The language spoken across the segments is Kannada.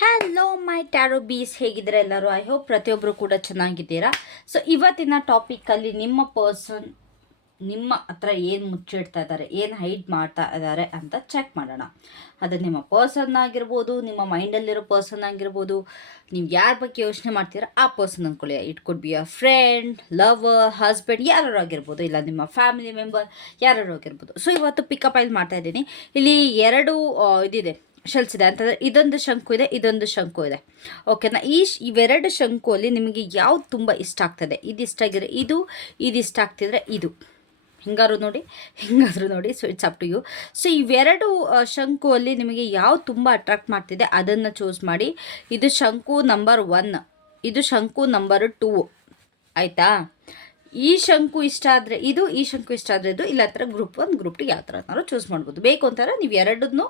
ಹಲೋ ಮೈ ಟ್ಯಾರೋ ಬೀಸ್ ಹೇಗಿದ್ರೆ ಎಲ್ಲರೂ? ಐ ಹೋಪ್ ಪ್ರತಿಯೊಬ್ಬರು ಕೂಡ ಚೆನ್ನಾಗಿದ್ದೀರಾ? ಸೊ ಇವತ್ತಿನ ಟಾಪಿಕಲ್ಲಿ ನಿಮ್ಮ ಪರ್ಸನ್ ನಿಮ್ಮ ಹತ್ರ ಏನು ಮುಚ್ಚಿಡ್ತಾ ಇದ್ದಾರೆ, ಏನು ಹೈಡ್ ಮಾಡ್ತಾ ಇದ್ದಾರೆ ಅಂತ ಚೆಕ್ ಮಾಡೋಣ. ಅದು ನಿಮ್ಮ ಪರ್ಸನ್ ಆಗಿರ್ಬೋದು, ನಿಮ್ಮ ಮೈಂಡಲ್ಲಿರೋ ಪರ್ಸನ್ ಆಗಿರ್ಬೋದು. ನೀವು ಯಾರ ಬಗ್ಗೆ ಯೋಚನೆ ಮಾಡ್ತೀರಾ, ಆ ಪರ್ಸನ್ ಅಂದ್ಕೊಳ್ಳಿ it could be a friend lover husband ಯಾರು ಆಗಿರ್ಬೋದು, ಇಲ್ಲ ನಿಮ್ಮ ಫ್ಯಾಮಿಲಿ ಮೆಂಬರ್ ಯಾರು ಆಗಿರ್ಬೋದು. ಸೊ ಇವತ್ತು ಪಿಕಪ್ ಆಯ್ಲ್ ಮಾಡ್ತಾ ಇದ್ದೀನಿ. ಇಲ್ಲಿ ಎರಡು ಇದಿದೆ. ಶೆಲ್ಸ್ ಇದೆ ಅಂತಂದರೆ ಇದೊಂದು ಶಂಕು ಇದೆ, ಇದೊಂದು ಶಂಕು ಇದೆ. ಓಕೆನಾ ಈ ಇವೆರಡು ಇವೆರಡು ಶಂಕುವಲ್ಲಿ ನಿಮಗೆ ಯಾವ್ದು ತುಂಬ ಇಷ್ಟ ಆಗ್ತದೆ? ಇದು ಇಷ್ಟ ಆಗಿದ್ರೆ ಇದು ಇದು ಇಷ್ಟ ಆಗ್ತಿದ್ರೆ ಇದು. ಹಿಂಗಾರು ನೋಡಿ, ಹಿಂಗಾದ್ರು ನೋಡಿ so it's up to you so ಇವೆರಡು ಶಂಕು ಅಲ್ಲಿ ನಿಮಗೆ ಯಾವ್ದು ತುಂಬ ಅಟ್ರಾಕ್ಟ್ ಮಾಡ್ತಿದೆ ಅದನ್ನು ಚೂಸ್ ಮಾಡಿ. ಇದು ಶಂಕು ನಂಬರ್ ಒನ್ ಇದು ಶಂಕು ನಂಬರ್ ಟೂ ಆಯಿತಾ? ಈ ಶಂಕು ಇಷ್ಟ ಆದರೆ ಇದು, ಈ ಶಂಕು ಇಷ್ಟ ಆದರೆ ಇದು ಇಲ್ಲ ಥರ ಗ್ರೂಪ್ ಒನ್ ಗ್ರೂಪ್ ಟು ಯಾವ ಥರನಾದ್ರು ಚೂಸ್ ಮಾಡ್ಬೋದು. ಬೇಕು ಅಂತಾರೆ ನೀವು ಎರಡನ್ನೂ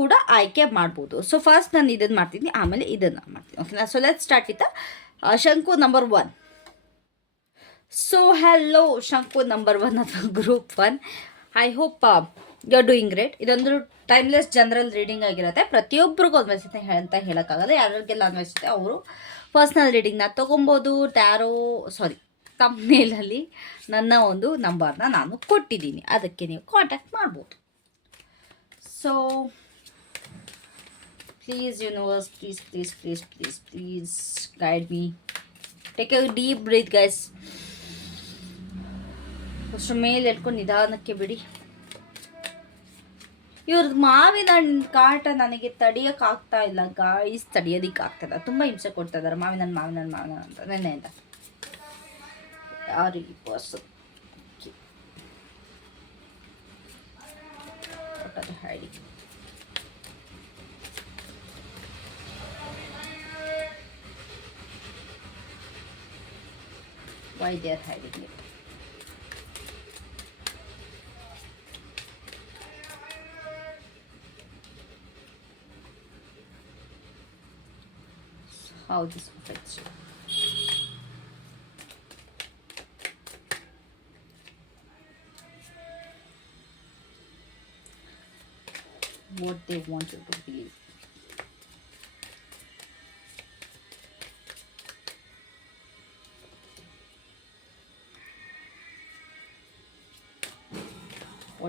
ಕೂಡ ಆಯ್ಕೆ ಮಾಡ್ಬೋದು. ಸೊ ಫಸ್ಟ್ ನಾನು ಇದನ್ನು ಮಾಡ್ತೀನಿ, ಆಮೇಲೆ ಇದನ್ನು ಮಾಡ್ತೀನಿ. ಓಕೆನಾ ಸೊ ಲೆಟ್ ಸ್ಟಾರ್ಟ್ ವಿತ್ ಶಂಕು ನಂಬರ್ ಒನ್ ಸೊ ಹಲೋ ಶಂಕು ನಂಬರ್ ಒನ್ ಅಥವಾ group one I hope you are doing great ಇದೊಂದು ಟೈಮ್ಲೆಸ್ ಜನರಲ್ ರೀಡಿಂಗ್ ಆಗಿರುತ್ತೆ. ಪ್ರತಿಯೊಬ್ಬರಿಗೂ ಅನ್ವಯಿಸುತ್ತೆ ಅಂತ ಹೇಳೋಕ್ಕಾಗಲ್ಲ. ಯಾರಿಗೆಲ್ಲ ಅನ್ವಯಿಸುತ್ತೆ ಅವರು ಪರ್ಸ್ನಲ್ ರೀಡಿಂಗ್ನ ತೊಗೊಬೋದು. ಟ್ಯಾರೋ ಸಾರಿ ಕಂಪ್ನಿಲಲ್ಲಿ ನನ್ನ ಒಂದು ನಂಬರ್ನ ನಾನು ಕೊಟ್ಟಿದ್ದೀನಿ. ಅದಕ್ಕೆ ನೀವು ಕಾಂಟ್ಯಾಕ್ಟ್ ಮಾಡ್ಬೋದು. So please universe, please please please please please guide me take a deep breath guys ಅಷ್ಟು ಮೇಲೆ ಇಟ್ಕೊಂಡು ನಿಧಾನಕ್ಕೆ ಬಿಡಿ. ಇವ್ರದ್ದು ಮಾವಿನ ಹಣ್ಣಿನ ಕಾಟ ನನಗೆ ತಡಿಯಕ್ಕೆ ಆಗ್ತಾ ಇಲ್ಲ ಗಾಯ್ಸ್ ತಡಿಯೋದಿಕ್ಕೆ ಆಗ್ತದ ತುಂಬ ಹಿಂಸೆ ಕೊಡ್ತಾ ಇದ್ದಾರೆ ಮಾವಿನ ಹಣ್ಣು ಮಾವಿನ ಹಣ್ಣು ಮಾವಿನ ಅಂತ. ನೆನ್ನೆಯಿಂದ ಯಾರಿಗೆ ಬಸ್ ಹೇಳಿ why they are hiding it. How this affects you. What they want you to believe.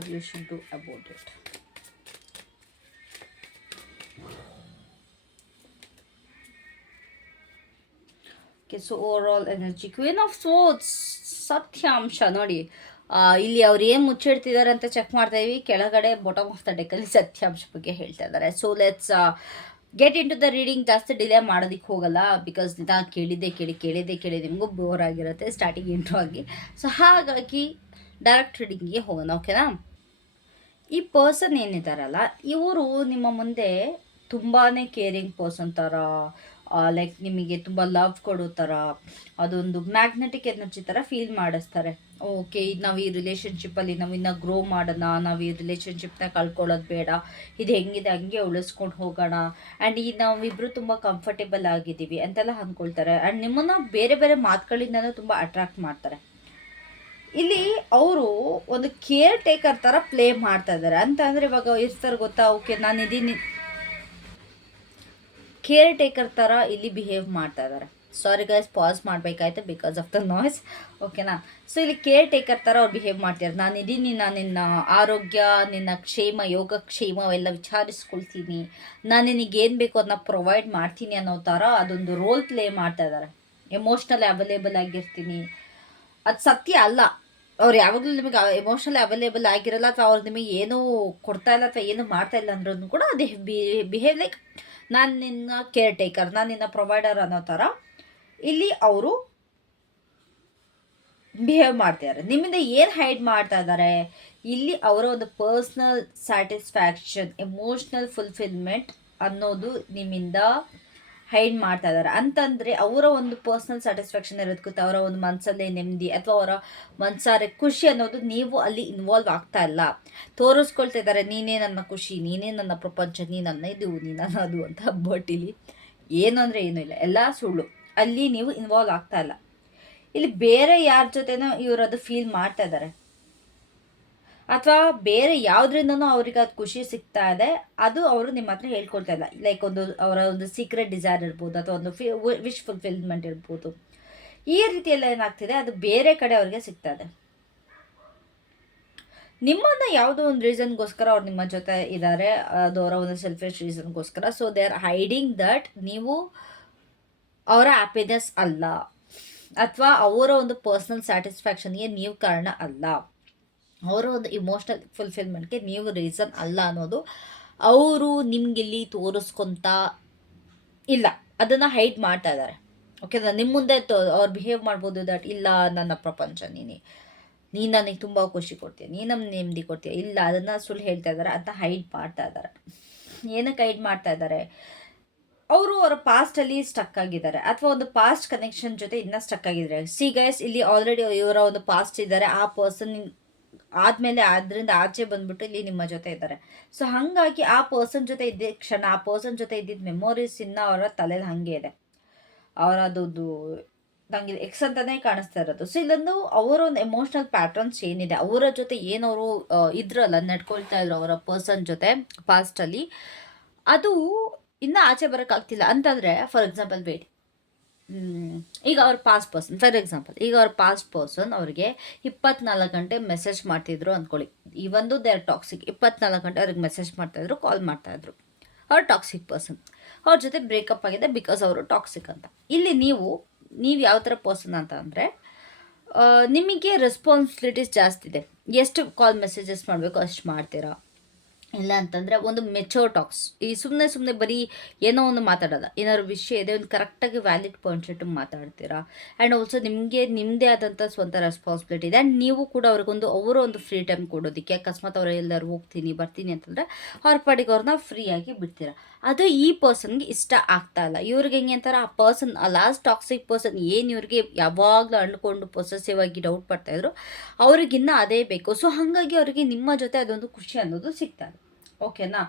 What you should do about it. Okay so overall energy of swords ಸತ್ಯಾಂಶ ನೋಡಿ. ಇಲ್ಲಿ ಅವ್ರು ಏನು ಮುಚ್ಚಿಡ್ತಿದ್ದಾರೆ ಅಂತ ಚೆಕ್ ಮಾಡ್ತಾ ಇದೀವಿ. ಕೆಳಗಡೆ ಬಾಟಮ್ ಆಫ್ ದ ಡೆಕ್ಕಲ್ಲಿ ಸತ್ಯಾಂಶ ಬಗ್ಗೆ ಹೇಳ್ತಾ ಇದ್ದಾರೆ so let's get into the reading ಜಾಸ್ತಿ ಡಿಲೇ ಮಾಡೋದಕ್ಕೆ ಹೋಗಲ್ಲ ಬಿಕಾಸ್ ನಾ ಕೇಳಿದ್ದೆ ಕೇಳಿ ಕೇಳಿದ್ದೆ ಕೇಳಿ ನಿಮಗೂ ಬೋರ್ ಆಗಿರುತ್ತೆ ಸ್ಟಾರ್ಟಿಂಗ್ ಇಂಟ್ರೋ ಆಗಿ. ಸೊ ಹಾಗಾಗಿ ಡೈರೆಕ್ಟ್ ರೀಡಿಂಗಿಗೆ ಹೋಗೋಣ ಓಕೆನಾ ಈ ಪರ್ಸನ್ ಏನಿದ್ದಾರಲ್ಲ ಇವರು ನಿಮ್ಮ ಮುಂದೆ ತುಂಬಾ ಕೇರಿಂಗ್ ಪರ್ಸನ್ ಥರ ಲೈಕ್ ನಿಮಗೆ ತುಂಬ ಲವ್ ಕೊಡೋ ಥರ ಅದೊಂದು ಮ್ಯಾಗ್ನೆಟಿಕ್ ಎನರ್ಜಿ ಥರ ಫೀಲ್ ಮಾಡಿಸ್ತಾರೆ. ಓಕೆ ನಾವು ಈ ರಿಲೇಷನ್ಶಿಪ್ಪಲ್ಲಿ ನಾವು ಇನ್ನೂ ಗ್ರೋ ಮಾಡೋಣ, ನಾವು ಈ ರಿಲೇಷನ್ಶಿಪ್ನ ಕಳ್ಕೊಳ್ಳೋದು ಬೇಡ, ಇದು ಹೆಂಗಿದೆ ಹಂಗೆ ಉಳಿಸ್ಕೊಂಡು ಹೋಗೋಣ ಆ್ಯಂಡ್ ಈ ನಾವಿಬ್ಬರು ತುಂಬ ಕಂಫರ್ಟೇಬಲ್ ಆಗಿದ್ದೀವಿ ಅಂತೆಲ್ಲ ಅಂದ್ಕೊಳ್ತಾರೆ. ಆ್ಯಂಡ್ ನಿಮ್ಮನ್ನು ಬೇರೆ ಬೇರೆ ಮಾತುಗಳಿಂದನೂ ತುಂಬ ಅಟ್ರಾಕ್ಟ್ ಮಾಡ್ತಾರೆ. ಇಲ್ಲಿ ಅವರು ಒಂದು ಕೇರ್ ಟೇಕರ್ ಥರ ಪ್ಲೇ ಮಾಡ್ತಾ ಇದ್ದಾರೆ ಅಂತ ಅಂದರೆ ಇವಾಗ ಇರ್ತಾರೆ ಗೊತ್ತಾ? ಓಕೆ ನಾನು ಇದೀನಿ. ಕೇರ್ ಟೇಕರ್ ಥರ ಇಲ್ಲಿ ಬಿಹೇವ್ ಮಾಡ್ತಾ ಇದ್ದಾರೆ ಸಾರಿ ಗೈಸ್ ಪಾಸ್ ಮಾಡಬೇಕಾಯ್ತು ಬಿಕಾಸ್ ಆಫ್ ದ ನಾಯ್ಸ್ ಓಕೆನಾ ಸೊ ಇಲ್ಲಿ ಕೇರ್ ಟೇಕರ್ ಥರ ಅವ್ರು ಬಿಹೇವ್ ಮಾಡ್ತಿದ್ದಾರೆ ನಾನು ಇದೀನಿ, ನಾನು ನಿನ್ನ ಆರೋಗ್ಯ, ನಿನ್ನ ಕ್ಷೇಮ ಯೋಗ ಕ್ಷೇಮ ಅವೆಲ್ಲ ವಿಚಾರಿಸ್ಕೊಳ್ತೀನಿ. ನಾನು ನಿನಗೆ ಏನು ಬೇಕು ಅದನ್ನ ಪ್ರೊವೈಡ್ ಮಾಡ್ತೀನಿ ಅನ್ನೋ ಥರ ಅದೊಂದು ರೋಲ್ ಪ್ಲೇ ಮಾಡ್ತಾ ಇದ್ದಾರೆ ಎಮೋಷ್ನಲಿ ಅವೈಲೇಬಲ್ ಆಗಿರ್ತೀನಿ. ಅದು ಸತ್ಯ ಅಲ್ಲ. ಅವ್ರು ಯಾವಾಗಲೂ ನಿಮಗೆ ಎಮೋಷನಲಿ ಅವೈಲೇಬಲ್ ಆಗಿರಲ್ಲ ಅಥವಾ ಅವ್ರು ನಿಮಗೆ ಏನೂ ಕೊಡ್ತಾ ಇಲ್ಲ ಅಥವಾ ಏನು ಮಾಡ್ತಾ ಇಲ್ಲ ಅಂದ್ರೂ ಕೂಡ ಅದೇ ಬಿಹೇವ್ ಲೈಕ್ ನಾನು ನಿನ್ನ ಕೇರ್ ಟೇಕರ್ ನಾನು ನಿನ್ನ ಪ್ರೊವೈಡರ್ ಅನ್ನೋ ಥರ ಇಲ್ಲಿ ಅವರು ಬಿಹೇವ್ ಮಾಡ್ತಿದ್ದಾರೆ ನಿಮ್ಮಿಂದ ಏನು ಹೈಡ್ ಮಾಡ್ತಾ ಇದ್ದಾರೆ ಇಲ್ಲಿ ಅವರ ಒಂದು ಪರ್ಸ್ನಲ್ ಸ್ಯಾಟಿಸ್ಫ್ಯಾಕ್ಷನ್ ಎಮೋಷ್ನಲ್ ಫುಲ್ಫಿಲ್ಮೆಂಟ್ ಅನ್ನೋದು ನಿಮ್ಮಿಂದ ಹೈಡ್ ಮಾಡ್ತಾ ಇದ್ದಾರೆ ಅಂತಂದರೆ ಅವರ ಒಂದು ಪರ್ಸ್ನಲ್ ಸ್ಯಾಟಿಸ್ಫ್ಯಾಕ್ಷನ್ ಇರೋದಕ್ಕೆ ಅವರ ಒಂದು ಮನಸ್ಸಲ್ಲೇ ನೆಮ್ಮದಿ ಅಥವಾ ಅವರ ಮನಸಾರೆ ಖುಷಿ ಅನ್ನೋದು ನೀವು ಅಲ್ಲಿ ಇನ್ವಾಲ್ವ್ ಆಗ್ತಾ ಇಲ್ಲ. ತೋರಿಸ್ಕೊಳ್ತಾ ಇದ್ದಾರೆ ನೀನೇ ನನ್ನ ಖುಷಿ, ನೀನೇ ನನ್ನ ಪ್ರಪಂಚ, ನೀ ನನ್ನ ಇದು, ನೀ ನನ್ನ ಅದು ಅಂತ ಬಟ್ ಇಲ್ಲಿ ಏನು ಅಂದರೆ ಏನೂ ಇಲ್ಲ, ಎಲ್ಲ ಸುಳ್ಳು. ಅಲ್ಲಿ ನೀವು ಇನ್ವಾಲ್ವ್ ಆಗ್ತಾ ಇಲ್ಲ. ಇಲ್ಲಿ ಬೇರೆ ಯಾರ ಜೊತೆನೋ ಇವರದು ಫೀಲ್ ಮಾಡ್ತಾ ಇದ್ದಾರೆ ಅಥವಾ ಬೇರೆ ಯಾವುದ್ರಿಂದನೂ ಅವ್ರಿಗೆ ಅದು ಖುಷಿ ಸಿಗ್ತಾ ಇದೆ, ಅದು ಅವರು ನಿಮ್ಮ ಹತ್ರ ಹೇಳ್ಕೊಳ್ತಾ ಇಲ್ಲ. ಲೈಕ್ ಒಂದು ಅವರ ಒಂದು ಸೀಕ್ರೆಟ್ ಡಿಸೈರ್ ಇರ್ಬೋದು ಅಥವಾ ಒಂದು ಫಿ ವಿಶ್ ಫುಲ್ಫಿಲ್ಮೆಂಟ್ ಇರ್ಬೋದು. ಈ ರೀತಿಯೆಲ್ಲ ಏನಾಗ್ತಿದೆ, ಅದು ಬೇರೆ ಕಡೆ ಅವ್ರಿಗೆ ಸಿಗ್ತಾ ಇದೆ. ನಿಮ್ಮನ್ನ ಯಾವುದೋ ಒಂದು ರೀಸನ್ಗೋಸ್ಕರ ಅವ್ರು ನಿಮ್ಮ ಜೊತೆ ಇದ್ದಾರೆ ಅದು ಅವರ ಒಂದು selfish ರೀಸನ್ಗೋಸ್ಕರ so they are hiding that ನೀವು ಅವರ ಹ್ಯಾಪಿನೆಸ್ ಅಲ್ಲ. ಅಥವಾ ಅವರ ಒಂದು ಪರ್ಸ್ನಲ್ ಸ್ಯಾಟಿಸ್ಫ್ಯಾಕ್ಷನ್ಗೆ ನೀವು ಕಾರಣ ಅಲ್ಲ. ಅವರ ಒಂದು ಇಮೋಷ್ನಲ್ ಫುಲ್ಫಿಲ್ಮೆಂಟ್ಗೆ ನೀವು ರೀಸನ್ ಅಲ್ಲ ಅನ್ನೋದು ಅವರು ನಿಮ್ಗಿಲ್ಲಿ ತೋರಿಸ್ಕೊತ ಇಲ್ಲ. ಅದನ್ನು ಹೈಡ್ ಮಾಡ್ತಾ ಇದ್ದಾರೆ. ಓಕೆ ನಿಮ್ಮ ಮುಂದೆ ಅವ್ರು ಬಿಹೇವ್ ಮಾಡ್ಬೋದು ದಟ್ ಇಲ್ಲ, ನನ್ನ ಪ್ರಪಂಚ ನೀನೆ. ನೀನು ನನಗೆ ತುಂಬ ಖುಷಿ ಕೊಡ್ತೀಯ. ನೀನು ನಮ್ಮ ನೆಮ್ಮದಿ ಕೊಡ್ತೀಯ. ಇಲ್ಲ, ಅದನ್ನು ಸುಳ್ಳು ಹೇಳ್ತಾ ಇದ್ದಾರೆ. ಅಂತ ಹೈಡ್ ಮಾಡ್ತಾ ಇದ್ದಾರೆ. ಏನಕ್ಕೆ ಹೈಡ್ ಮಾಡ್ತಾ ಇದ್ದಾರೆ? ಅವರು ಅವರ ಪಾಸ್ಟಲ್ಲಿ ಸ್ಟಕ್ ಆಗಿದ್ದಾರೆ. ಅಥವಾ ಒಂದು ಪಾಸ್ಟ್ ಕನೆಕ್ಷನ್ ಜೊತೆ ಇನ್ನೂ ಸ್ಟಕ್ ಆಗಿದ್ದಾರೆ. ಸಿ ಗೈಸ್ ಇಲ್ಲಿ ಆಲ್ರೆಡಿ ಇವರ ಒಂದು ಪಾಸ್ಟ್ ಇದ್ದಾರೆ. ಆ ಪರ್ಸನ್ ಆದಮೇಲೆ ಅದರಿಂದ ಆಚೆ ಬಂದ್ಬಿಟ್ಟು ಇಲ್ಲಿ ನಿಮ್ಮ ಜೊತೆ ಇದ್ದಾರೆ. ಸೊ ಹಾಗಾಗಿ ಆ ಪರ್ಸನ್ ಜೊತೆ ಇದ್ದ ಕ್ಷಣ, ಆ ಪರ್ಸನ್ ಜೊತೆ ಇದ್ದಿದ್ದ ಮೆಮೊರೀಸ್ ಇನ್ನೂ ಅವರ ತಲೆಯಲ್ಲಿ ಹಾಗೆ ಇದೆ. ಅವರದ್ದು ನಂಗೆ ಎಕ್ಸ್ ಅಂತಾನೆ ಕಾಣಿಸ್ತಾ ಇರೋದು. ಸೊ ಇಲ್ಲೊಂದು ಅವರ ಒಂದು ಎಮೋಷ್ನಲ್ ಪ್ಯಾಟರ್ನ್ಸ್ ಏನಿದೆ, ಅವರ ಜೊತೆ ಏನವರು ಇದ್ರಲ್ಲ, ನಡ್ಕೊಳ್ತಾ ಇದ್ರು ಅವರ ಪರ್ಸನ್ ಜೊತೆ ಪಾಸ್ಟಲ್ಲಿ ಅದು ಇನ್ನೂ ಆಚೆ ಬರೋಕ್ಕಾಗ್ತಿಲ್ಲ ಅಂತಂದರೆ ಫಾರ್ ಎಕ್ಸಾಂಪಲ್ ಬೇಡಿ ಈಗ ಅವ್ರ ಪಾಸ್ಟ್ ಪರ್ಸನ್ ಫಾರ್ ಎಕ್ಸಾಂಪಲ್ ಈಗ ಅವ್ರ ಪಾಸ್ಟ್ ಪರ್ಸನ್ ಅವ್ರಿಗೆ ಇಪ್ಪತ್ನಾಲ್ಕು ಗಂಟೆ ಮೆಸೇಜ್ ಮಾಡ್ತಿದ್ರು ಅಂದ್ಕೊಳ್ಳಿ. ಇವೊಂದು ದೇರ್ ಟಾಕ್ಸಿಕ್ ಇಪ್ಪತ್ನಾಲ್ಕು ಗಂಟೆ ಅವ್ರಿಗೆ ಮೆಸೇಜ್ ಮಾಡ್ತಾಯಿದ್ರು ಕಾಲ್ ಮಾಡ್ತಾಯಿದ್ರು ಅವ್ರ ಟಾಕ್ಸಿಕ್ ಪರ್ಸನ್ ಅವ್ರ ಜೊತೆ ಬ್ರೇಕಪ್ ಆಗಿದೆ ಬಿಕಾಸ್ ಅವರು ಟಾಕ್ಸಿಕ್ ಅಂತ. ಇಲ್ಲಿ ನೀವು ನೀವು ಯಾವ ಥರ ಪರ್ಸನ್ ಅಂತ ಅಂದರೆ ನಿಮಗೆ ರೆಸ್ಪಾನ್ಸಿಬಿಲಿಟೀಸ್ ಜಾಸ್ತಿ ಇದೆ. ಎಷ್ಟು ಕಾಲ್ ಮೆಸೇಜಸ್ ಮಾಡಬೇಕು, ಅಷ್ಟು ಮಾಡ್ತೀರಾ? ಇಲ್ಲ ಅಂತಂದರೆ ಒಂದು ಮೆಚೋರ್ ಟಾಕ್ಸ್ ಈ ಸುಮ್ಮನೆ ಸುಮ್ಮನೆ ಬರೀ ಏನೋ ಒಂದು ಮಾತಾಡೋದ. ಏನಾದ್ರು ವಿಷಯ ಇದೆ, ಒಂದು ಕರೆಕ್ಟಾಗಿ ವ್ಯಾಲಿಡ್ ಪಾಯಿಂಟ್ಸ್ ಇಟ್ಟು ಮಾತಾಡ್ತೀರಾ? ಆ್ಯಂಡ್ ಆಲ್ಸೋ ನಿಮಗೆ ನಿಮ್ಮದೇ ಆದಂಥ ಸ್ವಂತ ರೆಸ್ಪಾನ್ಸಿಬಿಲಿಟಿ ಇದೆ. ಆ್ಯಂಡ್ ನೀವು ಕೂಡ ಅವ್ರಿಗೊಂದು, ಅವರ ಒಂದು ಫ್ರೀ ಟೈಮ್ ಕೊಡೋದಕ್ಕೆ, ಅಕಸ್ಮಾತ್ ಅವ್ರು ಎಲ್ಲರೂ ಹೋಗ್ತೀನಿ, ಬರ್ತೀನಿ ಅಂತಂದರೆ ಅವ್ರ ಪಾಡಿಗೆ ಅವ್ರನ್ನ ಫ್ರೀಯಾಗಿ ಬಿಡ್ತೀರಾ? ಅದು ಈ ಪರ್ಸನ್ಗೆ ಇಷ್ಟ ಆಗ್ತಾ ಇಲ್ಲ. ಇವ್ರಿಗೆ ಹೆಂಗೆ ಅಂತಾರೆ, ಆ ಪರ್ಸನ್ ಆ ಲಾಸ್ಟ್ ಟಾಕ್ಸಿಕ್ ಪರ್ಸನ್ ಏನು ಇವ್ರಿಗೆ ಯಾವಾಗಲೂ ಅಂಡ್ಕೊಂಡು ಪೊಸೆಸಿವ್ ಆಗಿ ಡೌಟ್ ಪಡ್ತಾಯಿದ್ರು ಅವ್ರಿಗಿನ್ನ ಅದೇ ಬೇಕು. ಸೊ ಹಾಗಾಗಿ ಅವರಿಗೆ ನಿಮ್ಮ ಜೊತೆ ಅದೊಂದು ಖುಷಿ ಅನ್ನೋದು ಸಿಗ್ತದೆ ಓಕೆನಾ?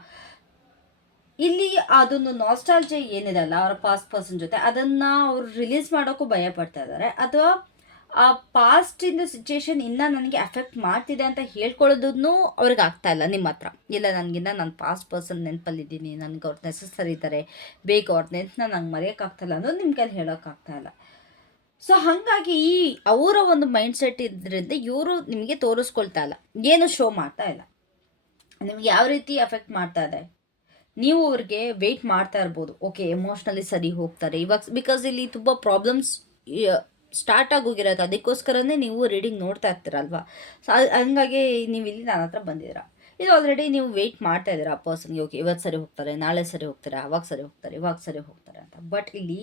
ಇಲ್ಲಿ ಅದೊಂದು ನಾಸ್ಟಾಲ್ಜಿ ಏನಿದೆ ಅಲ್ಲ ಅವರ ಪಾಸ್ಟ್ ಪರ್ಸನ್ ಜೊತೆ, ಅದನ್ನು ಅವರು ರಿಲೀಸ್ ಮಾಡೋಕ್ಕೂ ಭಯ ಪಡ್ತಾ ಇದ್ದಾರೆ ಅಥವಾ ಆ ಪಾಸ್ಟಿಂದ ಸಿಚುಯೇಷನ್ ಇನ್ನೂ ನನಗೆ ಎಫೆಕ್ಟ್ ಮಾಡ್ತಿದೆ ಅಂತ ಹೇಳ್ಕೊಳ್ಳೋದನ್ನು ಅವ್ರಿಗೆ ಆಗ್ತಾ ಇಲ್ಲ ನಿಮ್ಮ ಹತ್ರ. ಇಲ್ಲ, ನನಗಿನ್ನ ನಾನು ಪಾಸ್ಟ್ ಪರ್ಸನ್ ನೆನಪಲ್ಲಿದ್ದೀನಿ, ನನಗೆ ಅವ್ರು ನೆಸಸರಿ ಇದ್ದಾರೆ ಬೇಗ ಅವ್ರ ನೆನಪನ್ನ ನಂಗೆ ಮರೆಯೋಕ್ಕಾಗ್ತಾಯಿಲ್ಲ ಅನ್ನೋದು ನಿಮ್ಮ ಕೈಲಿ ಹೇಳೋಕ್ಕಾಗ್ತಾ ಇಲ್ಲ. ಸೊ ಹಾಗಾಗಿ ಈ ಅವರ ಒಂದು ಮೈಂಡ್ ಸೆಟ್ ಇದ್ರಿಂದ ಇವರು ನಿಮಗೆ ತೋರಿಸ್ಕೊಳ್ತಾ ಇಲ್ಲ. ಏನು ಶೋ ಮಾಡ್ತಾ ಇಲ್ಲ. ನಿಮ್ಗೆ ಯಾವ ರೀತಿ ಎಫೆಕ್ಟ್ ಮಾಡ್ತಾ ಇದೆ? ನೀವು ಅವ್ರಿಗೆ ವೆಯ್ಟ್ ಮಾಡ್ತಾ ಇರ್ಬೋದು. ಓಕೆ ಎಮೋಷ್ನಲಿ ಸರಿ ಹೋಗ್ತಾರೆ. ಇವಾಗ ಬಿಕಾಸ್ ಇಲ್ಲಿ ತುಂಬ ಪ್ರಾಬ್ಲಮ್ಸ್ ಸ್ಟಾರ್ಟ್ ಆಗೋಗಿರೋದು ಅದಕ್ಕೋಸ್ಕರನೇ ನೀವು ರೀಡಿಂಗ್ ನೋಡ್ತಾ ಇರ್ತೀರಲ್ವಾ? ಸೊ ಹಂಗಾಗಿ ನೀವು ಇಲ್ಲಿ ನನ್ನ ಹತ್ರ ಬಂದಿದ್ದೀರ. ಇದು ಆಲ್ರೆಡಿ ನೀವು ವೆಯ್ಟ್ ಮಾಡ್ತಾ ಇದ್ದೀರಾ ಆ ಪರ್ಸನ್ಗೆ ಓಕೆ ಇವತ್ತು ಸರಿ ಹೋಗ್ತಾರೆ, ನಾಳೆ ಸರಿ ಹೋಗ್ತಾರೆ, ಅವಾಗ ಸರಿ ಹೋಗ್ತಾರೆ, ಇವಾಗ ಸರಿ ಹೋಗ್ತಾರೆ ಅಂತ. ಬಟ್ ಇಲ್ಲಿ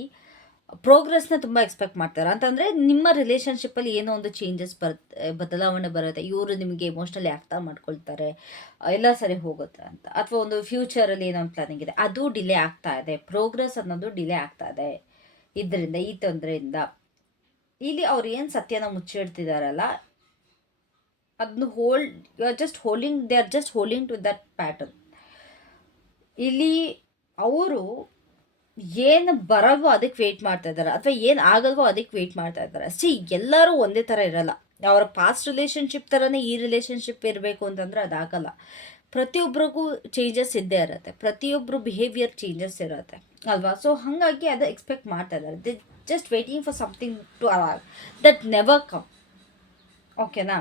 ಪ್ರೋಗ್ರೆಸ್ನ ತುಂಬ ಎಕ್ಸ್ಪೆಕ್ಟ್ ಮಾಡ್ತಾರೆ. ಅಂತಂದರೆ ನಿಮ್ಮ ರಿಲೇಷನ್ಶಿಪ್ಪಲ್ಲಿ ಏನೋ ಒಂದು ಚೇಂಜಸ್ ಬರುತ್ತೆ ಬದಲಾವಣೆ ಬರುತ್ತೆ. ಇವರು ನಿಮಗೆ ಎಮೋಷ್ನಲಿ ಅರ್ಥ ಮಾಡ್ಕೊಳ್ತಾರೆ. ಎಲ್ಲ ಸರಿ ಹೋಗುತ್ತೆ ಅಂತ. ಅಥವಾ ಒಂದು ಫ್ಯೂಚರಲ್ಲಿ ಏನೋ ಒಂದು ಪ್ಲಾನಿಂಗ್ ಇದೆ. ಅದು ಡಿಲೇ ಆಗ್ತಾ ಇದೆ. ಪ್ರೋಗ್ರೆಸ್ ಅನ್ನೋದು ಡಿಲೇ ಆಗ್ತಾ ಇದೆ. ಇದರಿಂದ, ಈ ತೊಂದರೆಯಿಂದ. ಇಲ್ಲಿ ಅವ್ರು ಏನು ಸತ್ಯನ ಮುಚ್ಚಿಡ್ತಿದಾರಲ್ಲ ಅದನ್ನು hold you are just holding they are just holding to that pattern ಇಲ್ಲಿ ಅವರು ಏನು ಬರಲ್ವೋ ಅದಕ್ಕೆ ವೆಯ್ಟ್ ಮಾಡ್ತಾ ಇದ್ದಾರೆ. ಅಥವಾ ಏನು ಆಗಲ್ವೋ ಅದಕ್ಕೆ ವೆಯ್ಟ್ ಮಾಡ್ತಾ ಇದ್ದಾರೆ. ಸಿ ಎಲ್ಲರೂ ಒಂದೇ ಥರ ಇರಲ್ಲ. ಅವರ ಪಾಸ್ಟ್ ರಿಲೇಷನ್ಶಿಪ್ ಥರನೇ ಈ ರಿಲೇಷನ್ಶಿಪ್ ಇರಬೇಕು ಅಂತಂದರೆ ಅದಾಗಲ್ಲ. ಪ್ರತಿಯೊಬ್ಬರಿಗೂ ಚೇಂಜಸ್ ಇದ್ದೇ ಇರುತ್ತೆ. ಪ್ರತಿಯೊಬ್ಬರು ಬಿಹೇವಿಯರ್ ಚೇಂಜಸ್ ಇರುತ್ತೆ. ಅಲ್ವಾ? ಸೊ ಹಾಗಾಗಿ ಅದು ಎಕ್ಸ್ಪೆಕ್ಟ್ ಮಾಡ್ತಾ ಇದ್ದಾರೆ. They just waiting for something to arrive that never come ಓಕೆನಾ